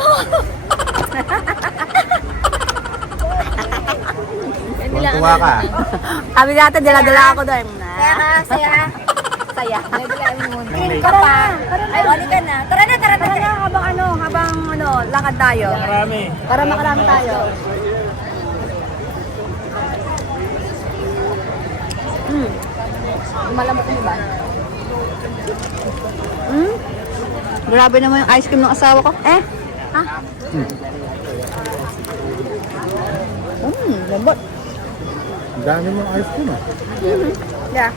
Tuwa ka. Sabi natin, dala-dala ako doon. Kaya saya. Saya. Nagdala mo muna. Tara na. Ay, wali ka na. Tara na. Habang lakad tayo. Marami. Para makarami tayo. Malambot na ba? Grabe naman yung ice cream ng asawa ko. Ha? Lambot. Ang dami mong ice cream ah. Yeah.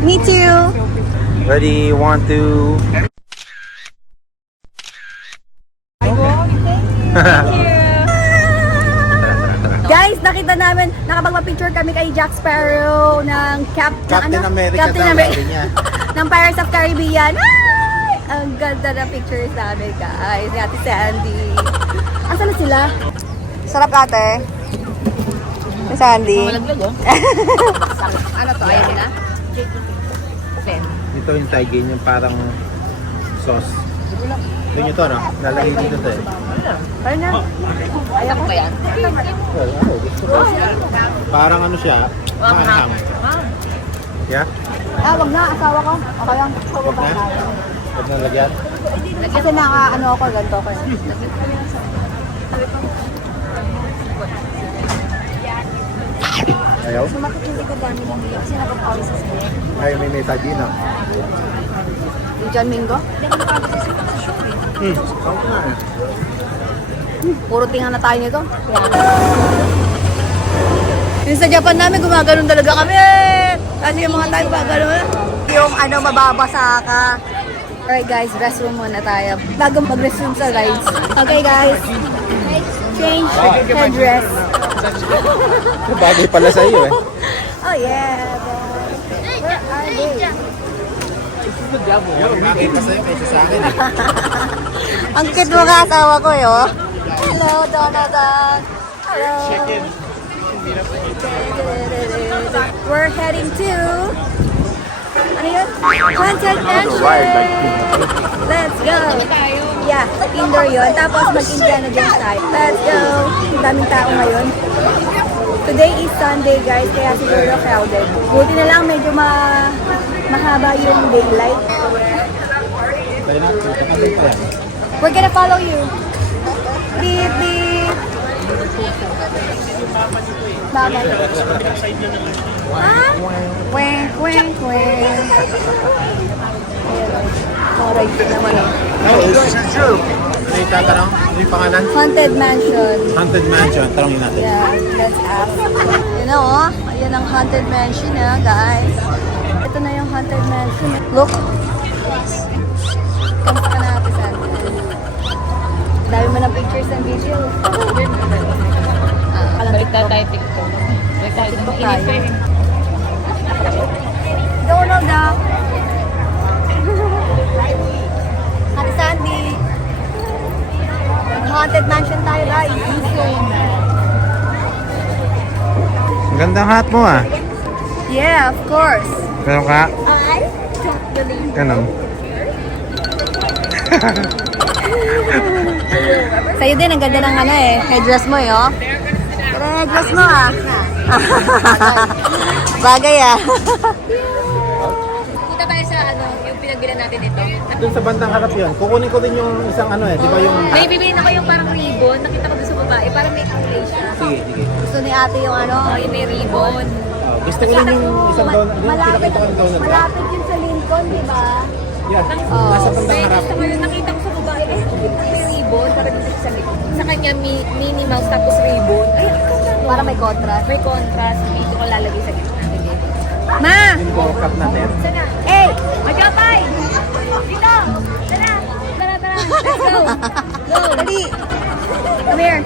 Me too. Ready, 1, 2. Guys, nakita namin, nakapagpa-picture kami kay Jack Sparrow ng Captain America Captain daw, America. sabi niya. Ng Pirates of Caribbean. Ay! Ang ganda na picture sa amin, guys. Ni Ate Sandy. Asan na sila? Sarap ate. Si Sandy. Ano to? Ayaw nila? Dito yung taigin yung parang sauce. Ito nyo to, no? Nalagay dito to eh. Ayun na. Ayaw ko ba yan? Well, ano, gusto ko. Parang ano siya, maanghang. Yeah? Wag na. Asawa ko. Okay lang. Huwag na? Huwag na lagyan? Kasi ako, ganito ko. Ayaw? Sumakit yung likod namin ng biyak. Kasi nakapawis sa sila. Ay, may tagi na. Yung John Mingo? Saan na eh? Puro tinga na tayo nito. Yung sa Japan namin, gumaganon talaga kami. Kasi yung mga tayo gumaganon. Yung mababasa ka. Alright guys, restroom muna tayo. Bago mag-restroom sa rides. Okay guys. Change headdress. Bagay pala sa iyo eh. Oh yeah. Where are they? Bagay pa sa'yo kaysa sa akin eh. Ang cute mo ka, asawa ko eh, oh. Hello, Donovan. Hello. We're heading to... Ano yun? Haunted Mansion! Let's go! Yeah, indoor yun. Tapos mag-Indiana Jones tayo. Let's go! Ang daming tao ngayon. Today is Sunday, guys, kaya siguro crowded. Buti na lang medyo mahaba yung daylight. We're gonna follow you. Beep, beep. Bakit? Ha? Weng, weng, weng. Alright, naman oh. Ano yung tatanong? Ano yung pangalan? Haunted Mansion. Haunted Mansion. Tanongin natin. Yeah, let's ask. You know, oh. Ayan ang Haunted Mansion, guys. Ito na yung Haunted Mansion. Look. Kamusta ka na, Ate Sandy? Dami mo ng pictures and videos. Balik na tayo TikTok. TikTok tayo. Donald Duck. Ate Sandy. Haunted Mansion tayo, guys. Ang gandang hat mo ah. Yeah, of course. Pero ka? I don't believe. Ganun. Sa'yo din, ang ganda ng headdress mo eh, oh. Pero headdress mo ah. Bagay ah. Punta tayo sa yung pinagbilan natin ito. Doon sa bandang harap yun. Kukunin ko din yung isang di ba yung... May bibili na ko yung parang ribbon. Nakita ko doon sa babae. Parang may kulay siya. Sige, sige. Gusto ni ate yung Yung may ribbon. Gusto ko din yung isang doon. Malapit, Pinakita ko yung donut. malapit yun sa Lincoln, di ba? Yan. Oh. Nasa bandang harap. Nakita ko sa babae, may ribbon, para dito sa likod. Sa kanya, Minnie Mouse tapos ribbon. Ay, para may contrast. May contrast. Dito ko lalagay sa gitna. Sige. Ma! Yung ball cup natin. Sana. Hey! Magkapay! Dito! Tara! Tara, tara! Let's go! Go! Dali! Come here!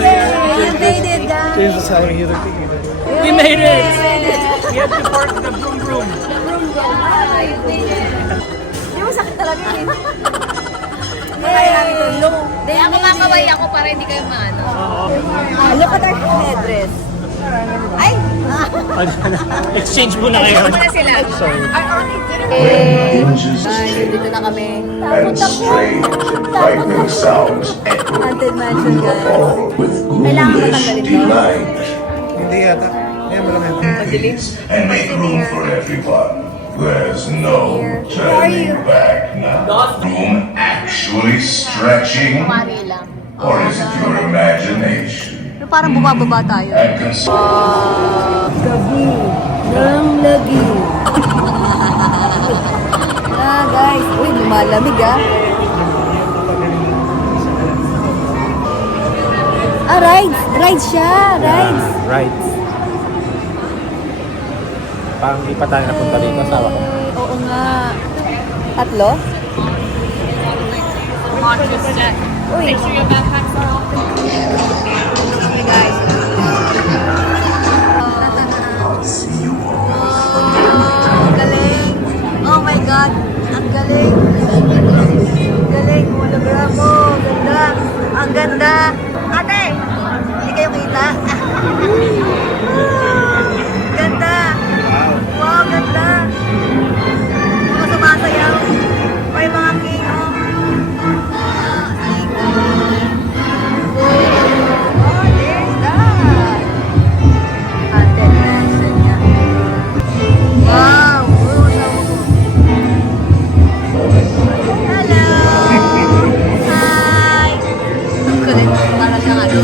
Yay! You made it, guys! This is how you look. We made it! We have to park the broom broom. You made it! Di mo sakit talaga eh. Kaya namin ito. Hindi, ako kakaway ako para hindi kayo maano. Look at our headdress. Ay! Exchange muna kayo. Ano na sila? Sorry. Dito na kami. And strange and frightening sounds echo Haunted Mansion, through the guys. hall with ghoulish delight. Hindi yata. Ayan mo lang yan. Please, and make room for everyone. There's no turning back now. Room actually stretching? Mari lang. Or is it your imagination? Pero parang bumababa tayo. And Gabi ng lagi. Guys. Uy, lumalamig rides. Rides siya. Rides. Right. Parang di pa tayo napunta dito. Asawa ko. Oo nga. Tatlo? Uy. Ang galing. Oh my God. Ang galing. Galing. Hologramo. Ganda. Ang ganda. Ate! Hindi kayo kita. Ganda. Wow, ganda. Mga sumasayaw. May mga king. Oh, there's that. Haunted Mansion niya. Wow! Hello! Hi! Ang kulit. Para siyang ano.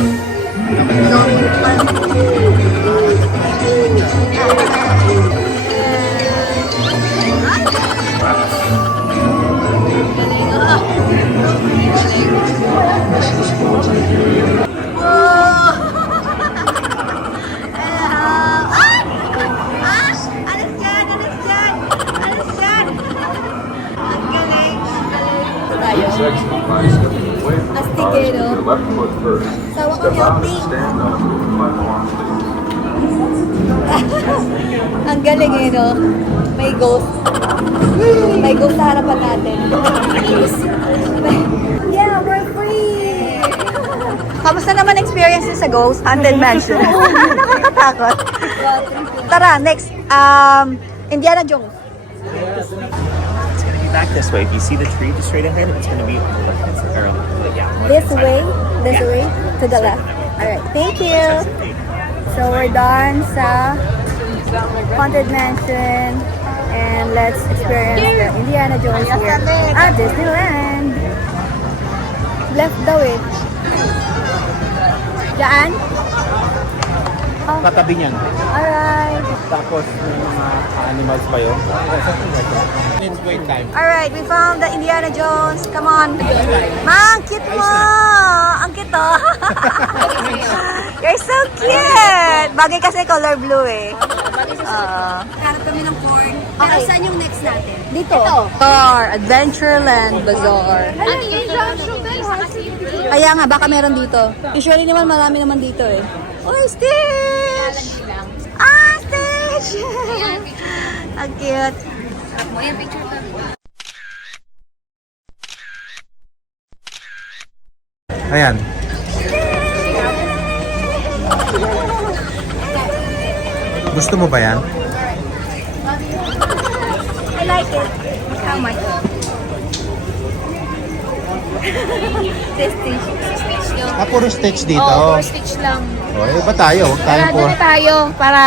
Alis dyan! Alis dyan! Alis dyan! Ang galing! Astigero. Sawa ko helping. Ang galing eh, no? May ghost. May ghost sa harapan natin. Yeah, we're free! Kamusta naman experience niyo sa Ghost Haunted Mansion? Nakakatakot. Tara, next. Indiana Jones. It's gonna be back this way. If you see the tree just straight ahead, it's gonna be on the left. This way? This way? To the left. Alright, thank you! So we're done sa Haunted Mansion. And let's experience the Indiana Jones here at Disneyland. Left daw eh. Diyan? Oh, Katabi niyan. alright. Tapos may mga animals pa yun. It's wait time. Alright, we found the Indiana Jones. Come on. Ma, ang cute mo! Ang cute oh. You're so cute! Bagay kasi color blue eh. Harap kami ng corn. Pero saan yung next natin? Dito. Bazaar, Adventureland Bazaar. Kaya nga, baka meron dito. Usually naman marami naman dito eh. Oh, Stitch! Ah, Stitch! Ang cute. Ayan. Gusto mo ba yan? I like it. How much? Stitch. Puro Stitch dito. Oh, Stitch lang. O, ba tayo? Huwag tayong Doon na tayo para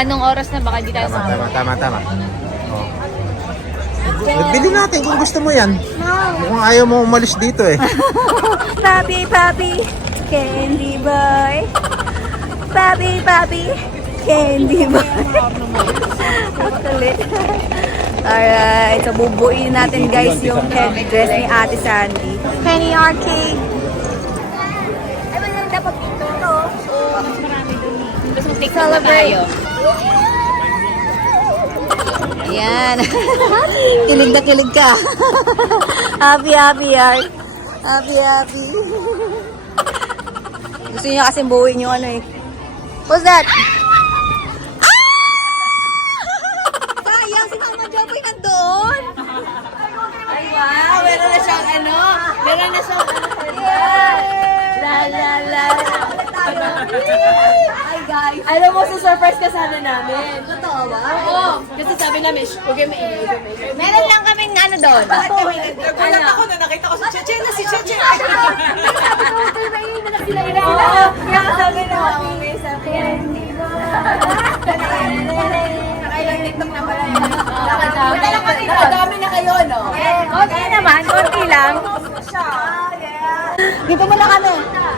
anong oras na baka di tayo Tama. Oh. Bili natin kung gusto mo yan. Mukhang ayaw mo umalis dito eh. Papi, candy boy. Papi, candy bar. Actually. Alright, so bubuin natin guys yung headdress ni Ate Sandy. Penny Arcade. Ay, wala lang dapat dito. Oo, mas marami dun eh. Tapos mag-take Celebrate. Ayan. Kilig na kilig ka. Happy, happy, Art. Happy, happy. Gusto niya kasing buuin yung ano eh. What's that? Sayang, si Mama Jopoy nandoon. Ay, wow. Meron na siyang ano. Meron na siyang La, la, la. Ay, guys. Alam mo, surprise ka sana namin. Totoo ba? Oo. Kasi sabi namin, huwag yung maingay. Meron lang kaming ano doon. Nagulat ako na nakita ko si Cheche na si Cheche. Oo. Kaya sabi na kami sa candy Nakailang TikTok na pala yun. Nakadami na kayo, no? Konti naman, konti lang. Dito muna kami.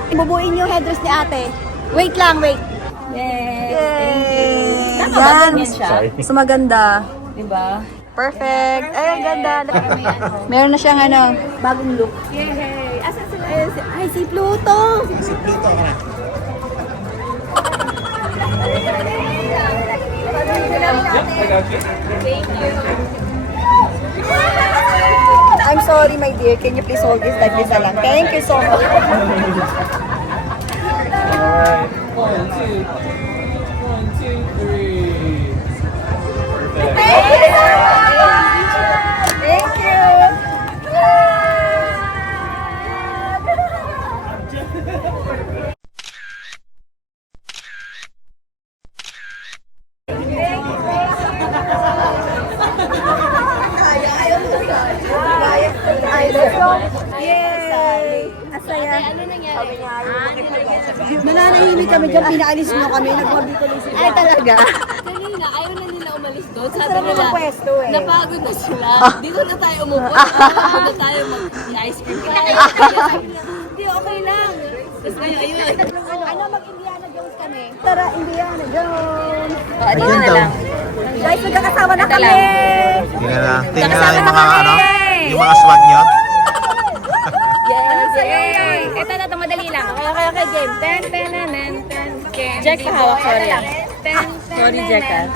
Ibubuin yung headdress ni ate. Wait lang, wait. Yay! Tama ba? Ganyan siya? So maganda. Diba? Perfect. Ay, ang ganda. Meron na siyang ano, bagong look. Yay! Asan sila? Ay, si Pluto! I'm sorry, my dear. Can you please hold this like this na lang? Thank you so much. Alright. 1, 2, 3. Thank you so much! Thank you! Yay! Asaya. Nananahimik kami dyan, pinaalis nyo kami, nagmabituloy sila. Ay, talaga? Kanina, ayaw na nila umalis doon. Sabi Sarap nila, ng pwesto eh. napagod na sila. Dito na tayo umupo. Pagod na tayo mag-ice cream. Hindi, okay lang. Tapos ngayon, ayun. Ano, mag-Indiana Jones kami. Tara, Indiana Jones. O, dito na lang. Guys, magkakasama na Ito kami. lang. Tingnan na. Tingnan Kasama na yung na mga, kami. ano, yung mga swag nyo. Yes, yay! Ito na, ito madali lang. Okay, game. Ten, ten, ten, ten, ten. Jack, pahawak, sorry. Sorry, Jack, ah.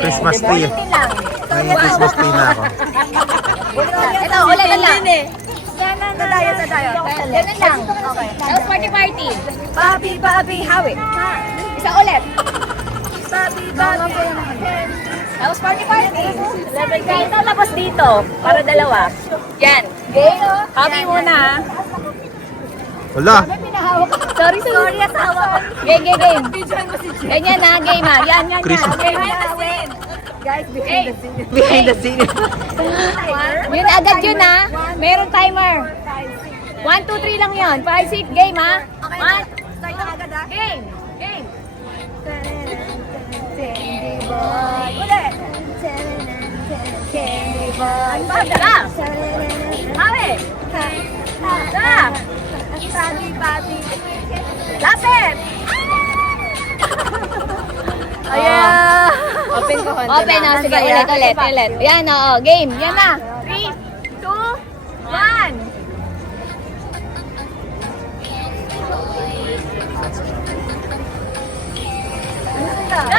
Christmas tree. May Christmas tree na ako. Ito, ulit na lang. Sa tayo. Ganun lang. Okay. Tapos party. Papi, papi, hawi. Isa ulit. Papi, papi. Tapos party. Dito, tapos dito. Para dalawa. Yan. Game. Happy muna. Wala. Sorry, asawa ko. Game. Ganyan na, game ha. Yan. Christmas. Guys, behind the scene. Behind the scene. Yun agad yun ha. Meron timer. 1, 2, 3 lang yun. 5, 6, game ha. Start na agad ah. Game. Candy boy. Ulit. Candy boy. Pada. Hawi. Tada. Papi, papi. Lapit. Ayan. Open ko konti. Open na. Sige, ulit. Yan na, game. Yan na. 3, 2, 1. Stop.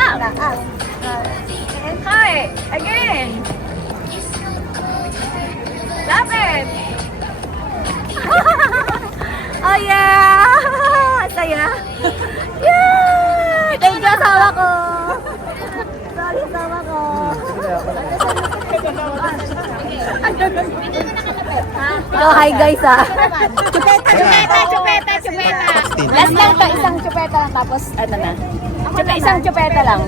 Hi. Again. Lapit. Oh yeah! Saya. Yeah! Thank you, asawa ko. Sorry, asawa ko. Oh, hi guys ah. Chupeta. Last lang to, isang chupeta lang tapos ano na. Isang chupeta lang.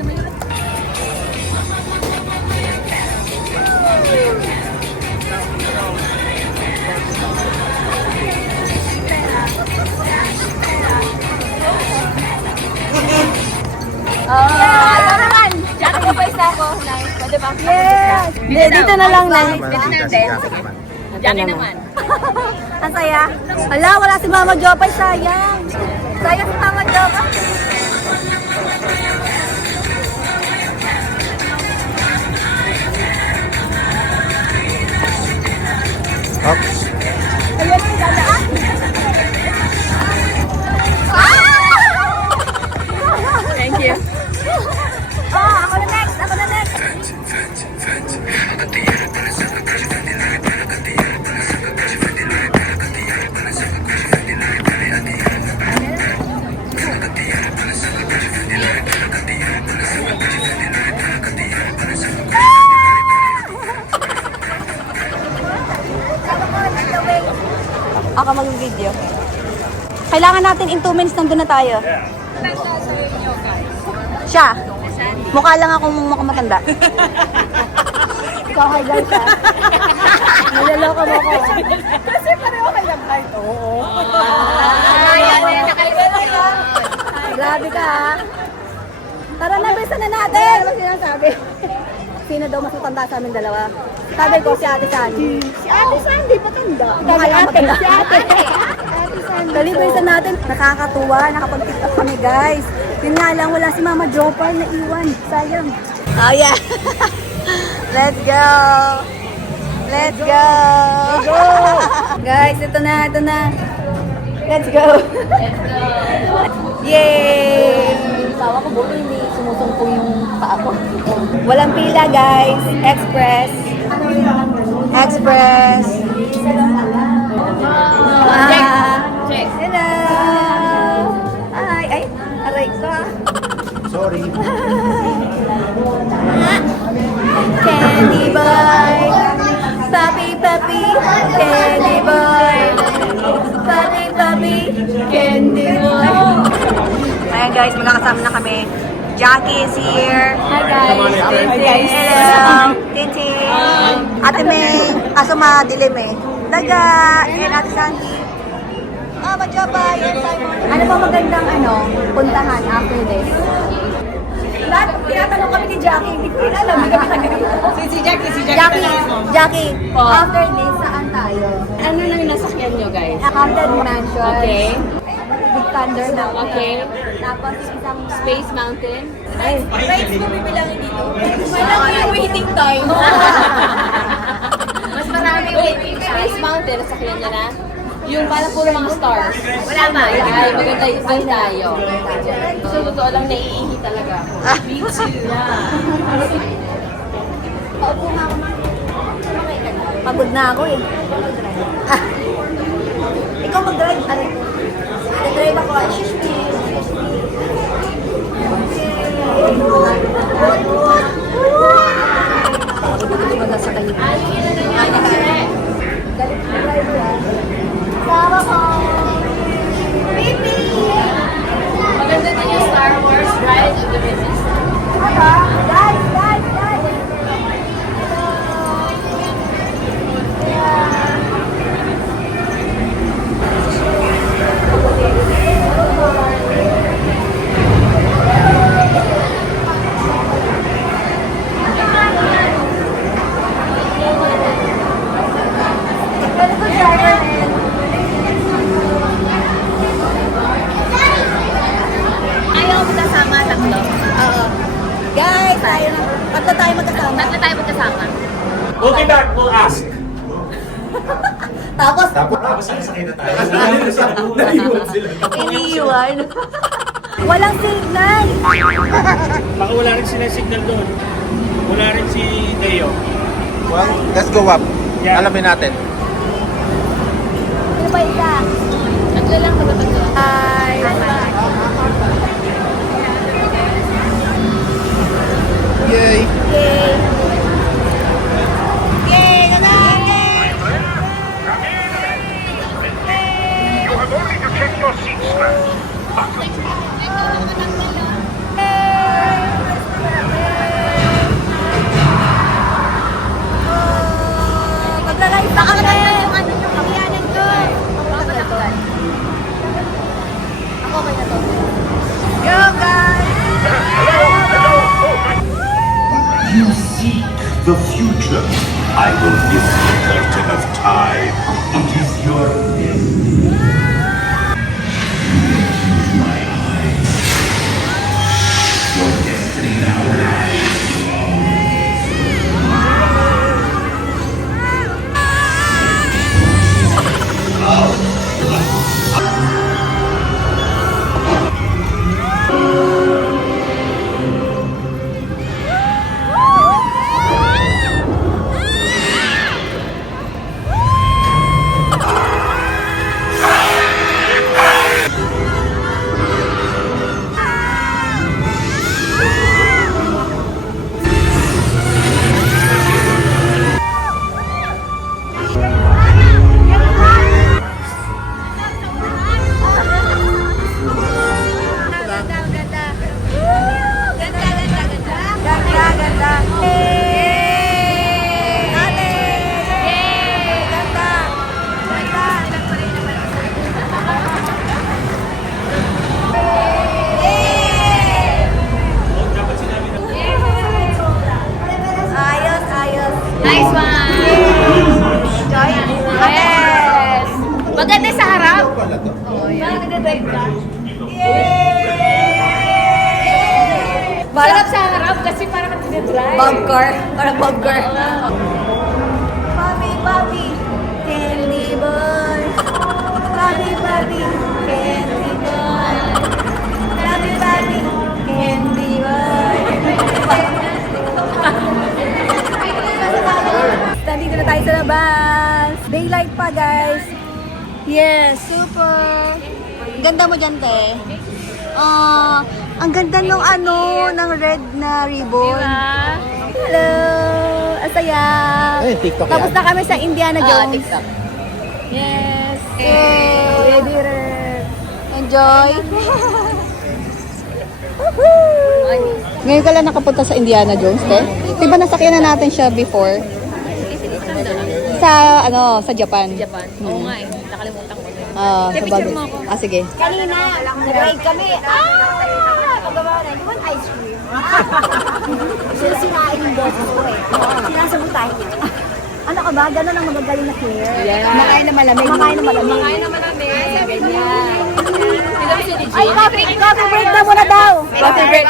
Ito naman. Jackie na pa isa ako. Nice. Pwede ba? Yes! Dito na lang na. Jackie naman. Ang saya. Ala, wala si Mama Jopay, sayang. Sayang si Mama Jopay. natin in 2 minutes nandun na tayo. Siya. Mukha lang akong matanda. So, hi guys ha. Naloloko mo ko. Kasi pareho kayo ng height. Oo. Grabe ka ha. Tara na, bisa na natin. Ano sinasabi? Sino daw mas matanda sa amin dalawa? Sabi ko si Ate Sandy. Si Ate Sandy, matanda. Si Ate. Si Ate. Dalibrisan natin. Nakakatuwa. Nakapag-tiktok kami guys. Yun nga lang, wala si Mama Jopar na iwan. Sayang. Oh yeah. Let's go. Let's go. Guys, ito na, ito na. Let's go. Yay! Tawa ko buti hindi sumusungkong yung paa ko. Walang pila guys. Express. Express. Check. Hello. Hi. Ay, aray ko ah. Sorry. Candy boy. Papi, papi. Candy boy. Papi, papi. Candy boy. Ayan guys, magkakasama na kami. Jackie is here. Hi guys. Hello. Tintin. Ate May. Kaso madilim eh. Daga. And Ate Sandy. Majabay. Ano ba magandang puntahan after this? Lahat, tinatanong kami ni Jackie. Hindi ko alam. Si Jackie. Jackie. After this, saan tayo? Ano nang nasakyan nyo guys? Haunted Mansion. Okay. Big Thunder na. Okay. Tapos isang Space Mountain. rides mo bibilangin dito. Malaki yung waiting time. Mas marami waiting. Space Mountain, nasakyan nyo na? Yung parang puro mga stars. Wala ba? Ay, maganda yung view tayo. So, totoo lang, naiihi talaga. Me too. Paupo nga ako. Pagod na ako eh. Ikaw mag-drive. Nag-drive ako. Shush me. Maganda sa kalit. Galit na driver ah. Sama ko. Baby! Maganda din yung Star Wars Rise of the Resistance. Guys! Ayaw mo kasama, tatlo? Oo. Guys, tatlo tayo magkasama. Tatlo tayo magkasama. We'll be back, we'll ask. Tapos, Sasakay na tayo. Naiwan sila. iniiwan. Walang signal. Baka wala rin sinasignal doon. Wala rin si Deo. Well, let's go up. Yeah. Alamin natin. Sino ba isa? Tatlo lang, tatlo. Hi. Yay! Yay! Yay! Ganon! Yay! You have only to check your seats, man. Magla-live na kami! Yung ano yung kakayanan ko! Ako okay na to. Go guys! You seek the future. I will lift the curtain of time. It is your destiny. My eyes. Your destiny now lies. ganda. Yay! Ate! Yay! Ganda! Ganda! Ayos, ayos. Nice one! Yes! Maganda sa harap. Sarap sa harap kasi parang nag-drive. Bobcar. Parang Bobcar. Bobby, Bobby. Candy boy. Bobby, Bobby. Candy boy. Bobby, Bobby. Candy boy. Nandito na tayo sa labas. Daylight pa, guys. Yes, super. Ang ganda mo dyan, te. Ang ganda nung ng red na ribbon. Hello! Ang saya. TikTok Tapos na kami sa Indiana Jones. TikTok. Yes. Yay! Baby red. Enjoy. Ngayon ka lang nakapunta sa Indiana Jones, te? Diba nasakyan na natin siya before? Sa Japan. Oo nga eh. Nakalimutan ko. Sa bago. Sige. Kanina, nag-ride kami. Pagawa na. You want ice cream? Sinain yung boses ko eh. Sinasabutahin niya. Ano ka ba? Gano'n ang magagaling na player. Yeah. Makain na malamig. Makain na malamig. Ganyan. Ay, coffee break na muna daw. Coffee break.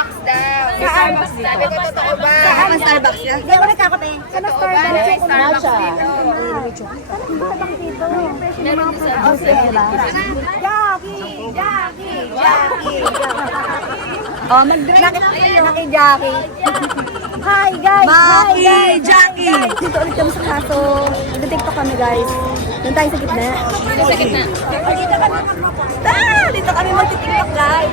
Saan? Sabi ko, totoo ba? Saan Starbucks yan? Hindi ako nagkakote. Saan ang Starbucks? Matcha. Saan ang Starbucks dito? Meron din sa Oh, sige ba? Jackie. Oh, Naki-Jackie. Hi guys! Hi Jackie! Dito ulit kami sa kaso. Nag-tiktok kami guys. Doon tayo sa gitna. Sa gitna. Dito kami mag-tiktok guys.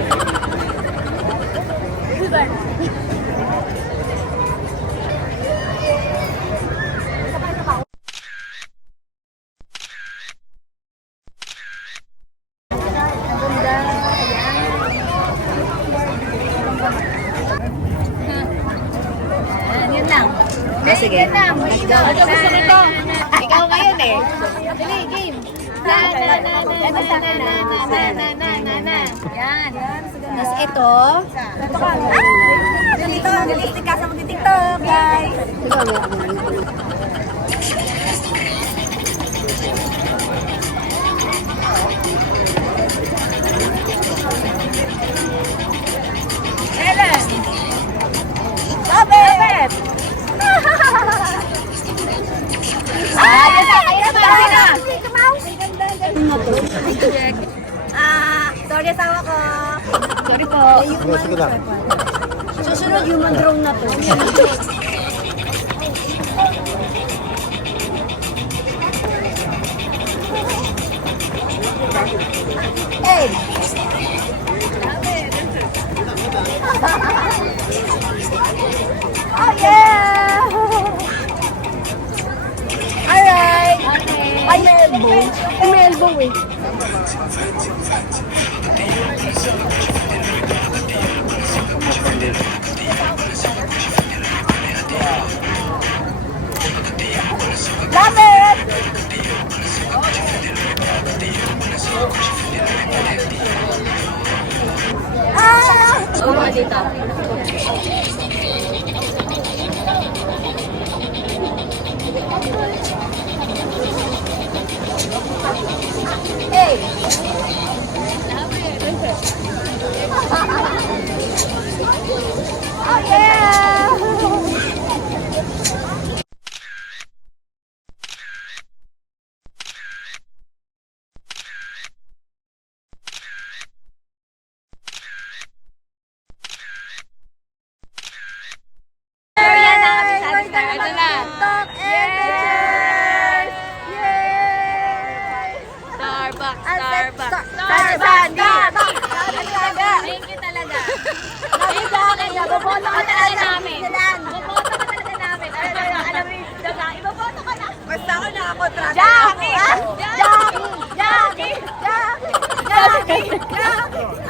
Yun lang. Sige. Yun lang. Ikaw gusto nito. Ikaw ngayon eh. Dali, game. Na. Yan. Tapos ito. Dito, nag-stick ka sa mag-tiktok guys. Stop it! Sorry asawa ko. Sorry po. Sige lang. Susunod human drone na to. Hey! Oh yeah! Alright! Ay, may elbow. Ay, may elbow eh. Love it! Oo, dito. Hey! Oh yeah! Ito na. Starbucks. Sandy! Thank you talaga. Iboboto ka talaga namin. Iboboto ka talaga namin. Alam mo yung iboboto ka na. Basta ako nakakontrata. Jackie!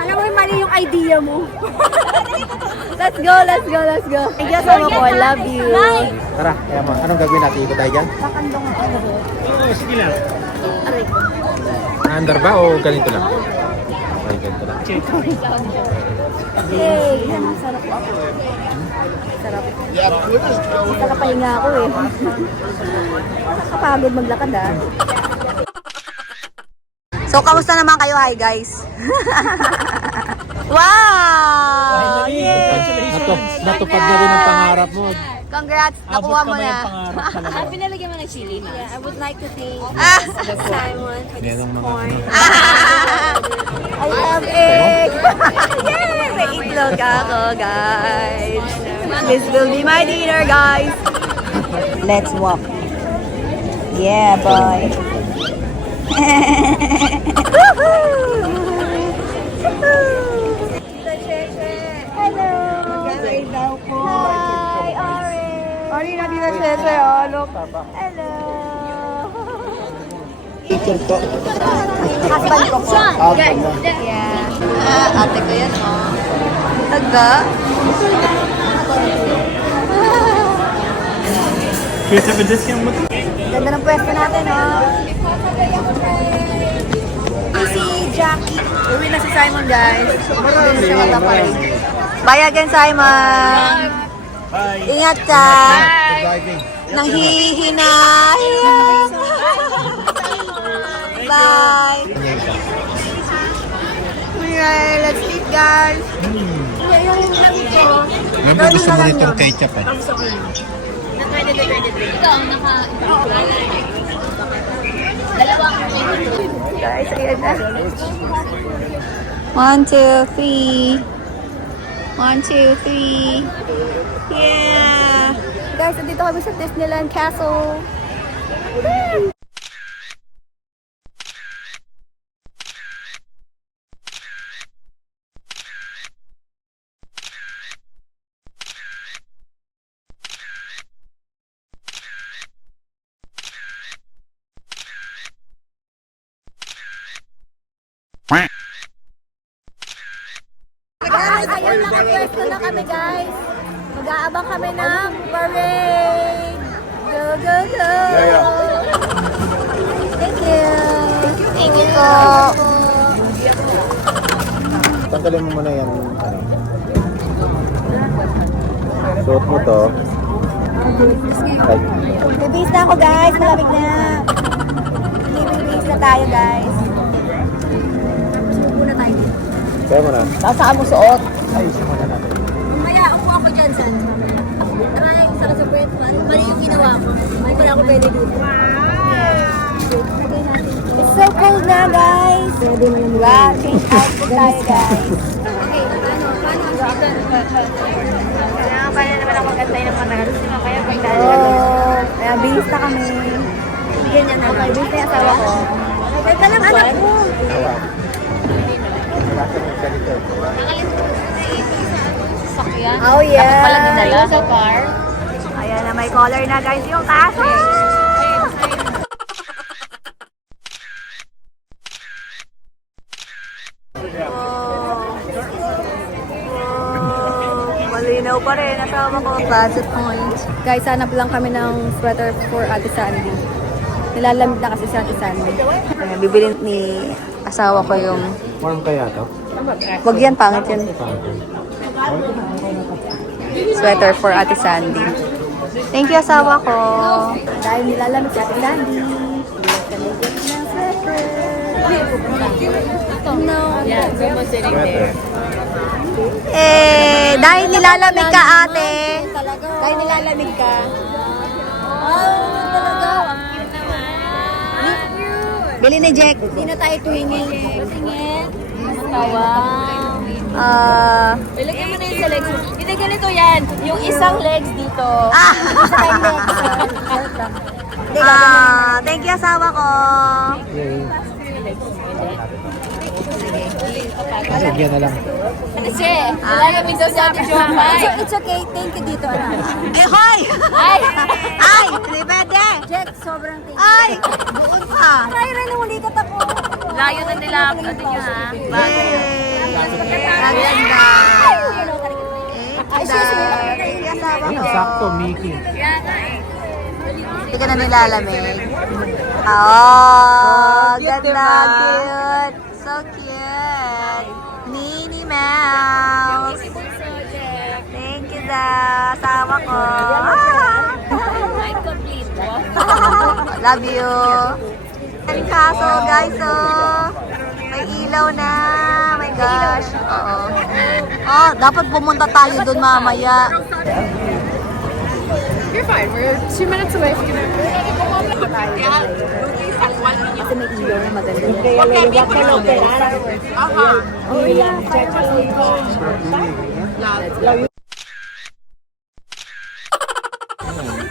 Alam mo yung mali yung idea mo. Let's go, let's go, let's go. Thank you so much. I love you. Tara, kaya mo. Anong gagawin natin? Ikot tayo dyan? Oo, sige lang. Under ba o ganito lang? Okay, ganito lang. Yay! Yan, ang sarap ako. Sarap. Nakapahinga ako eh. Nakakapagod maglakad ah. So, kamusta naman kayo? Hi, guys. Wow! Yay! Natupad na rin ang pangarap mo. Congrats! Nakuha mo na. Pinalagyan mo ng chili na. Yeah, I would like to thank Simon for the Merong mga support. I love egg! Yay! May itlog ako, guys. This will be my dinner, guys. Let's walk. Yeah, boy. Hello! Hi, Orange. Ari na din na siya, oh, look. Hello. Husband ko po. Yeah. Ate ko yan, oh. Taga. Kids have a discount with Ganda ng pwesto natin, oh. Si Jackie. Uwi na si Simon, guys. Hindi na siya magpapalit. Bye again, Simon. Bye. Ingat ka. Nanghihinayang. Bye. Alright, let's eat, guys. Alam mo, gusto mo nitong ketchup eh. Guys, ayan na. 1, 2, 3. 1, 2, 3. Yeah. Guys, dito kami sa Disneyland Castle. Guys, ayan, nakapwesto na kami, guys. Mag-aabang kami ng parade. Go, go, go. Thank you. Thank you po. Tanggalin mo muna yan. Suot mo to. Ay, Bibis na ako, guys. Malamig na. Bibis na tayo, guys. Subo na tayo. kaya mo na. Saan mo suot? Ayusin mo na natin. Maya, upo ako dyan, San. Maraming sa kasapwet. Mali yung ginawa ko. Mali pala ako pwede dito. It's so cold na, guys. Diba? Change outfit tayo, guys. Okay, Kaya naman ako magantay ng matagal. Kaya pagdala. oh, kaya bilis na kami. Ganyan na. Okay, bilis na yung asawa ko. Ito lang anak ko. Oh, yeah. Pala dinala sa car. Ayan na, may color na, guys, yung kaso. Malinaw pa rin, nasama ko. Budget point. Guys, hanap lang kami ng sweater for Ate Sandy. Nilalamig na kasi si Ate Sandy. Ayan, bibili ni asawa ko yung... Warm kaya to? Wag yan, pangit yun. Sweater for Ate Sandy. Thank you, asawa ko. Dahil nilalamig si Ate Sandy. Kaligit ng sweater. No. Sweater. Eh, dahil nilalamig ka, ate. Dahil nilalamig ka. Oh, talaga. Bili ni Jack. Hindi na tayo tuwingin. Tingin. Tawa. Ilagay mo na yung sa legs. Hindi ganito yan. Yung isang legs dito. Isa kayong legs. Thank you, asawa ko. Lagyan na lang. Kasi, nilalamig daw sa ating Jomay. It's okay. Thank you dito, anak. Eh, hoy! Ay! Ay! Hindi pwede! Jet, sobrang thank you. Ay! Buon pa! Ay, rin na muli ka tapo. Layo na nila. Ano nyo, ha? Bagay. Maganda. sakto, Mickey. Hindi ka na nilalamig. Oh, ganda, cute. So cute. Minnie Mouse. Thank you daw. Asawa ko. Love you. Ang kaso, guys, oh. May ilaw na. My gosh. Oo. Oh, dapat pumunta tayo dun mamaya. You're fine. We're 2 minutes away from you. Kasi may ilaw na maganda.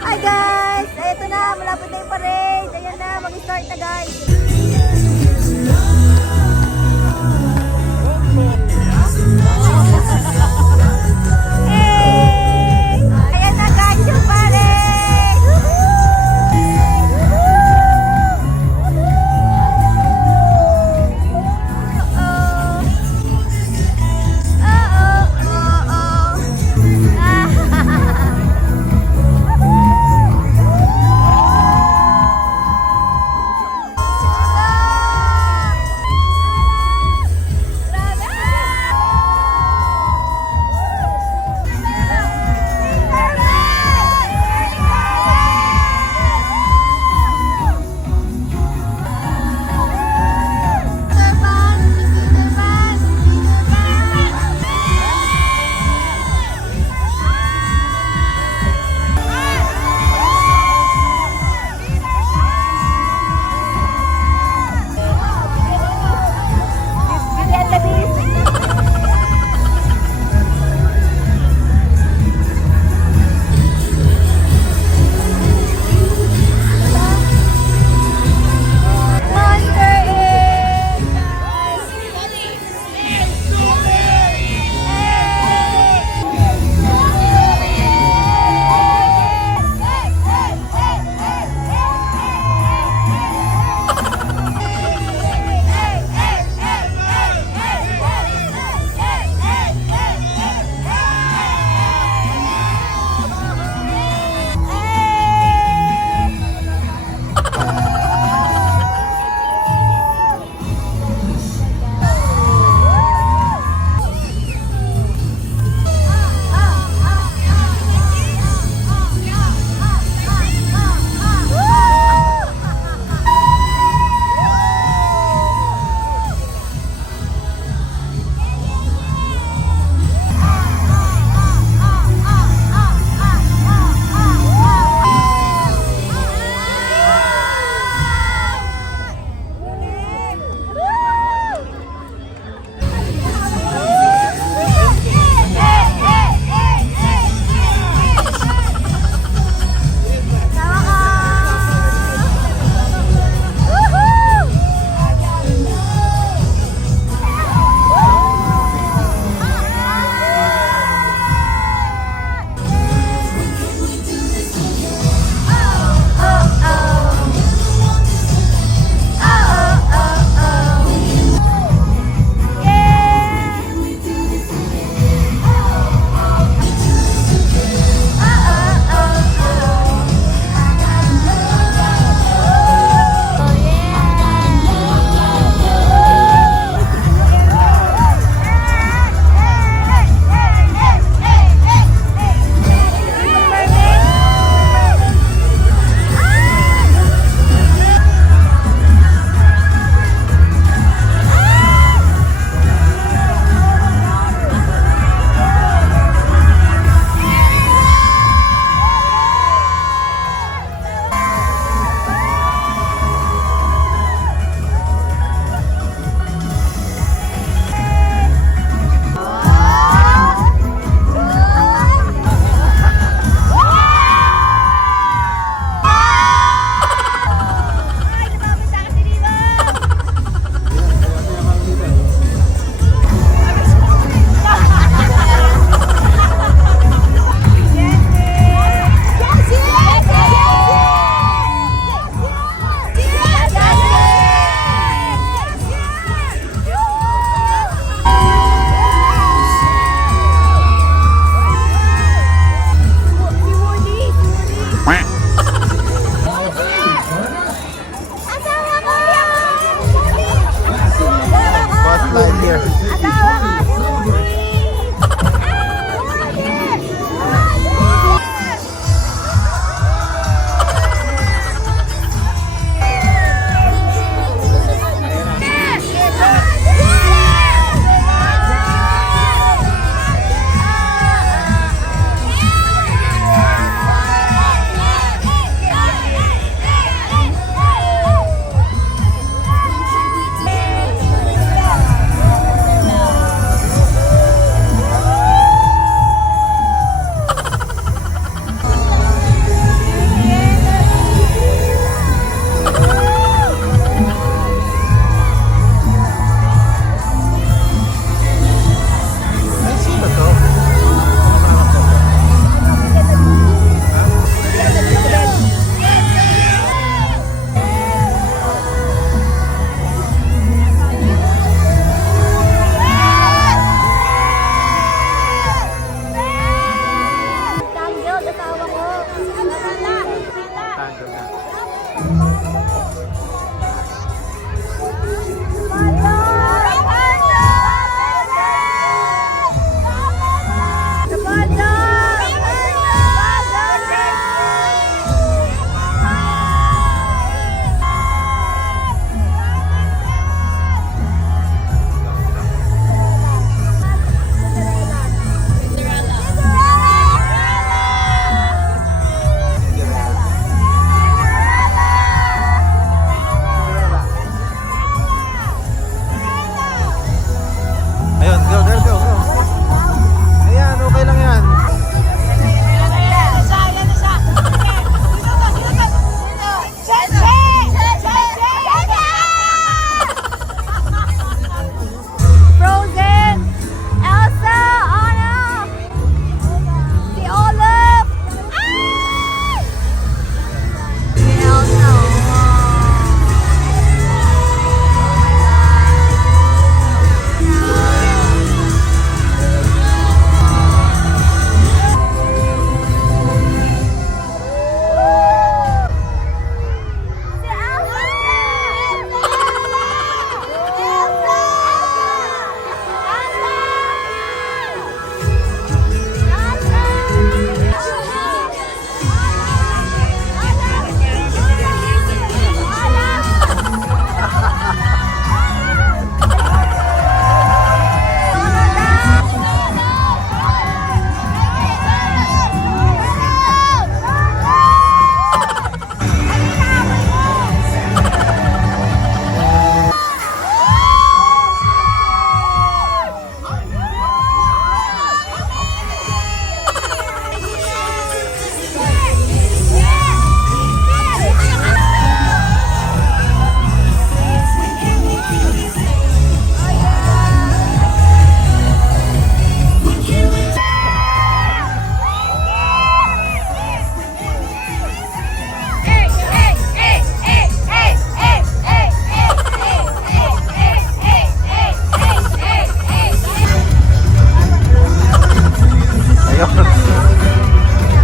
Hi guys! Ito na, malapit na yung parade. Ayan na, mag-start na guys. Hey! Ayan na guys, yung parade!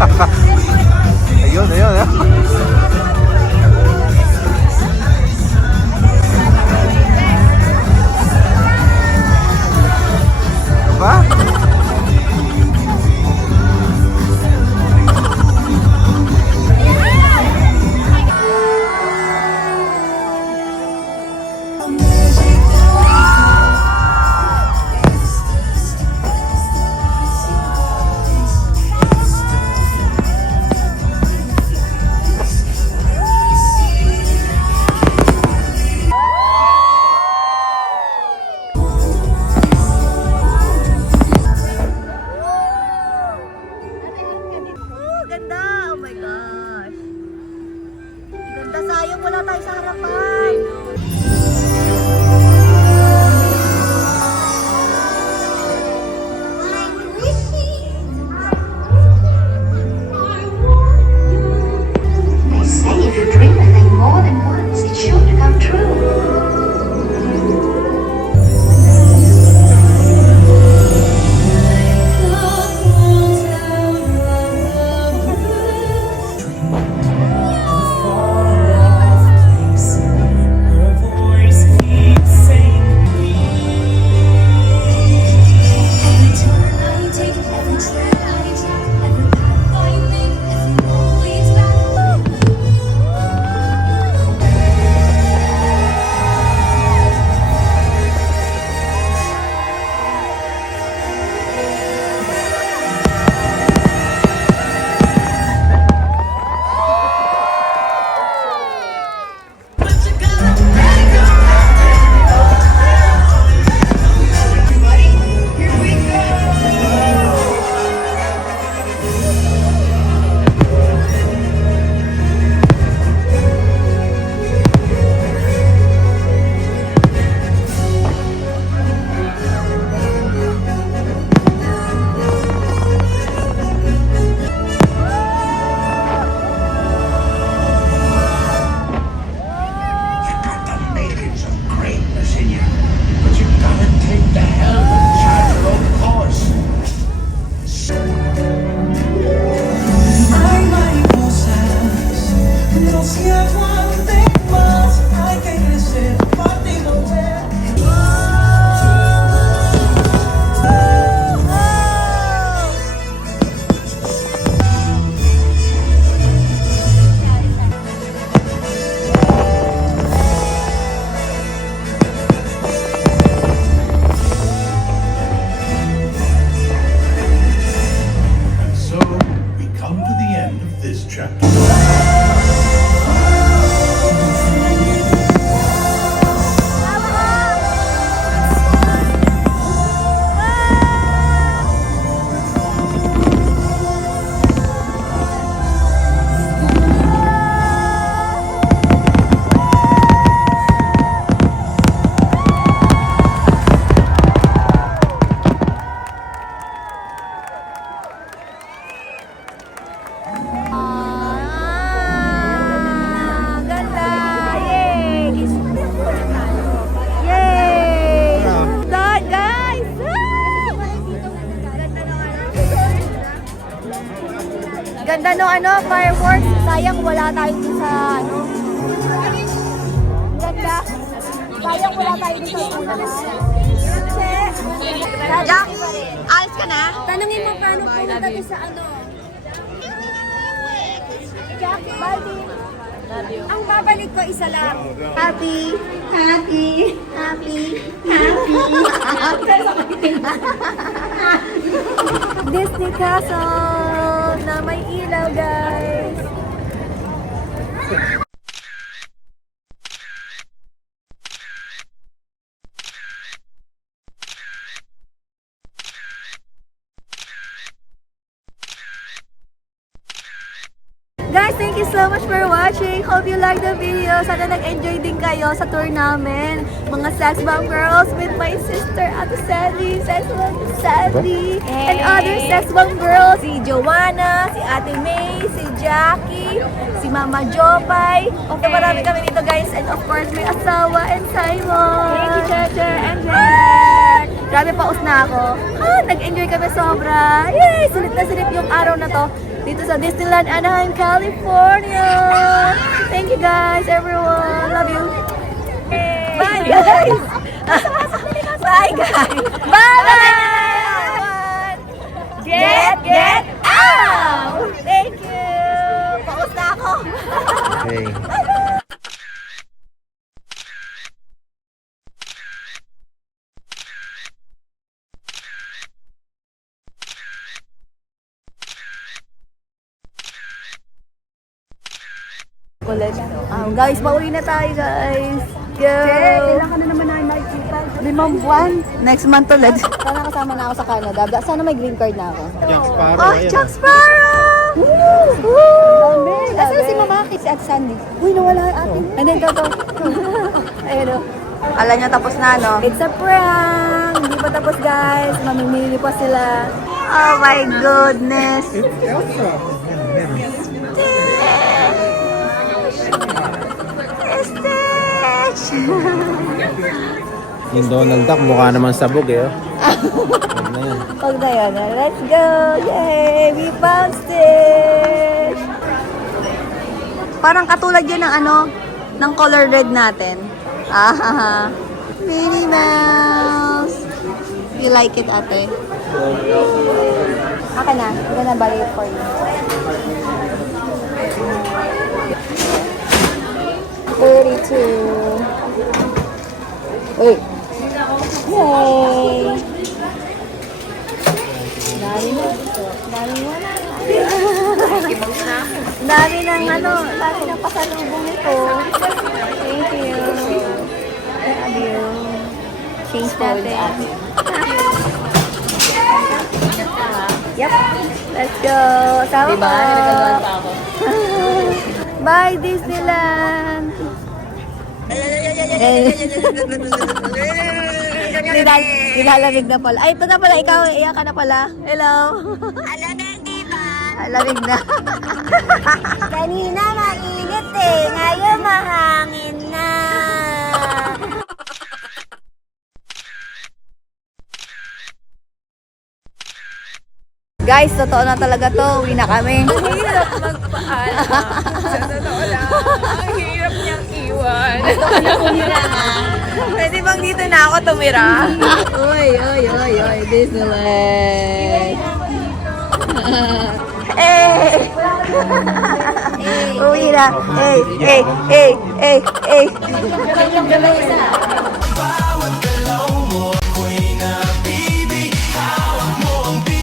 Ayun, ayun. Ba? Oh, ganda! Oh my gosh! Ganda, sayang wala tayo sa harapan. They say if you dream a thing more than once, it's sure to come true. And so we come to the end of this chapter. Ganda! Yay! Yay! Done, guys! Ganda no ano, fireworks. Sayang wala tayo dun sa ano. Ganda. Sayang wala tayo dun sa ano. Jack, alis ka na? Tanungin mo paano pumunta doon sa ano. Jack, bye. Ang babalik ko isa lang. Happy, happy, happy, Disney Castle na may ilaw, guys. Guys, thank you so much for watching. Hope you like the video. Sana nag-enjoy din kayo sa tour namin. Mga Sex Bomb Girls with my sister, Ate Sandy, Sex Bomb Sandy, and other Sex Bomb Girls. Si Joanna, si Ate May, si Jackie, si Mama Jopay. Okay, marami kami dito, guys. And of course, may asawa and Simon. Thank you, Cheche and Jen. Grabe, paus na ako. Nag-enjoy kami sobra. Yay! Sulit na sulit yung araw na to. dito sa Disneyland Anaheim, California. Thank you guys, everyone. Love you. Bye guys. Bye guys. Bye. Get out. Thank you. Paus na ako. Okay. Ulit. Guys, pauwi na tayo guys. Go! Kailan ka na naman namin makikita? 5 buwan. Next month ulit. Sana kasama na ako sa Canada. Sana may green card na ako. Jack Sparrow. Oh, Jack Sparrow! Woo! Nasaan si Mama? Si Ate Sandy. Uy, nawala ang atin. Ano ito to? Ayun o. Alam nyo, tapos na, no? It's a prank! Hindi pa tapos, guys. Mamimili pa sila. Oh my goodness! Stitch! Yung Donald Duck, mukha naman sabog eh. Huwag na yan. Huwag na yun. Let's go! Yay! We found Stitch! Parang katulad yun ng ano, ng color red natin. Ah, Minnie Mouse! You like it, ate? Aka na. I'm gonna buy it for you. 32. Uy! Yay! Dami na. Dami na. Dami ng ano, dami ng pasalubong ito. Thank you. Love you. Change natin. Yep. Let's go. Sama pa. Bye, Disneyland. Nilalamig na pala. Ay, ito na pala. Ikaw, iyak ka na pala. Hello. Alamig, diba? Alamig na. Kanina mainit eh. Ngayon mahangin na. Guys, totoo na talaga to. Uwi na kami. Ang hirap magpaalam. Sa totoo lang, ang hirap niyang iwan. Pwede bang dito na ako tumira? Oy, Disneyland. Uwi na.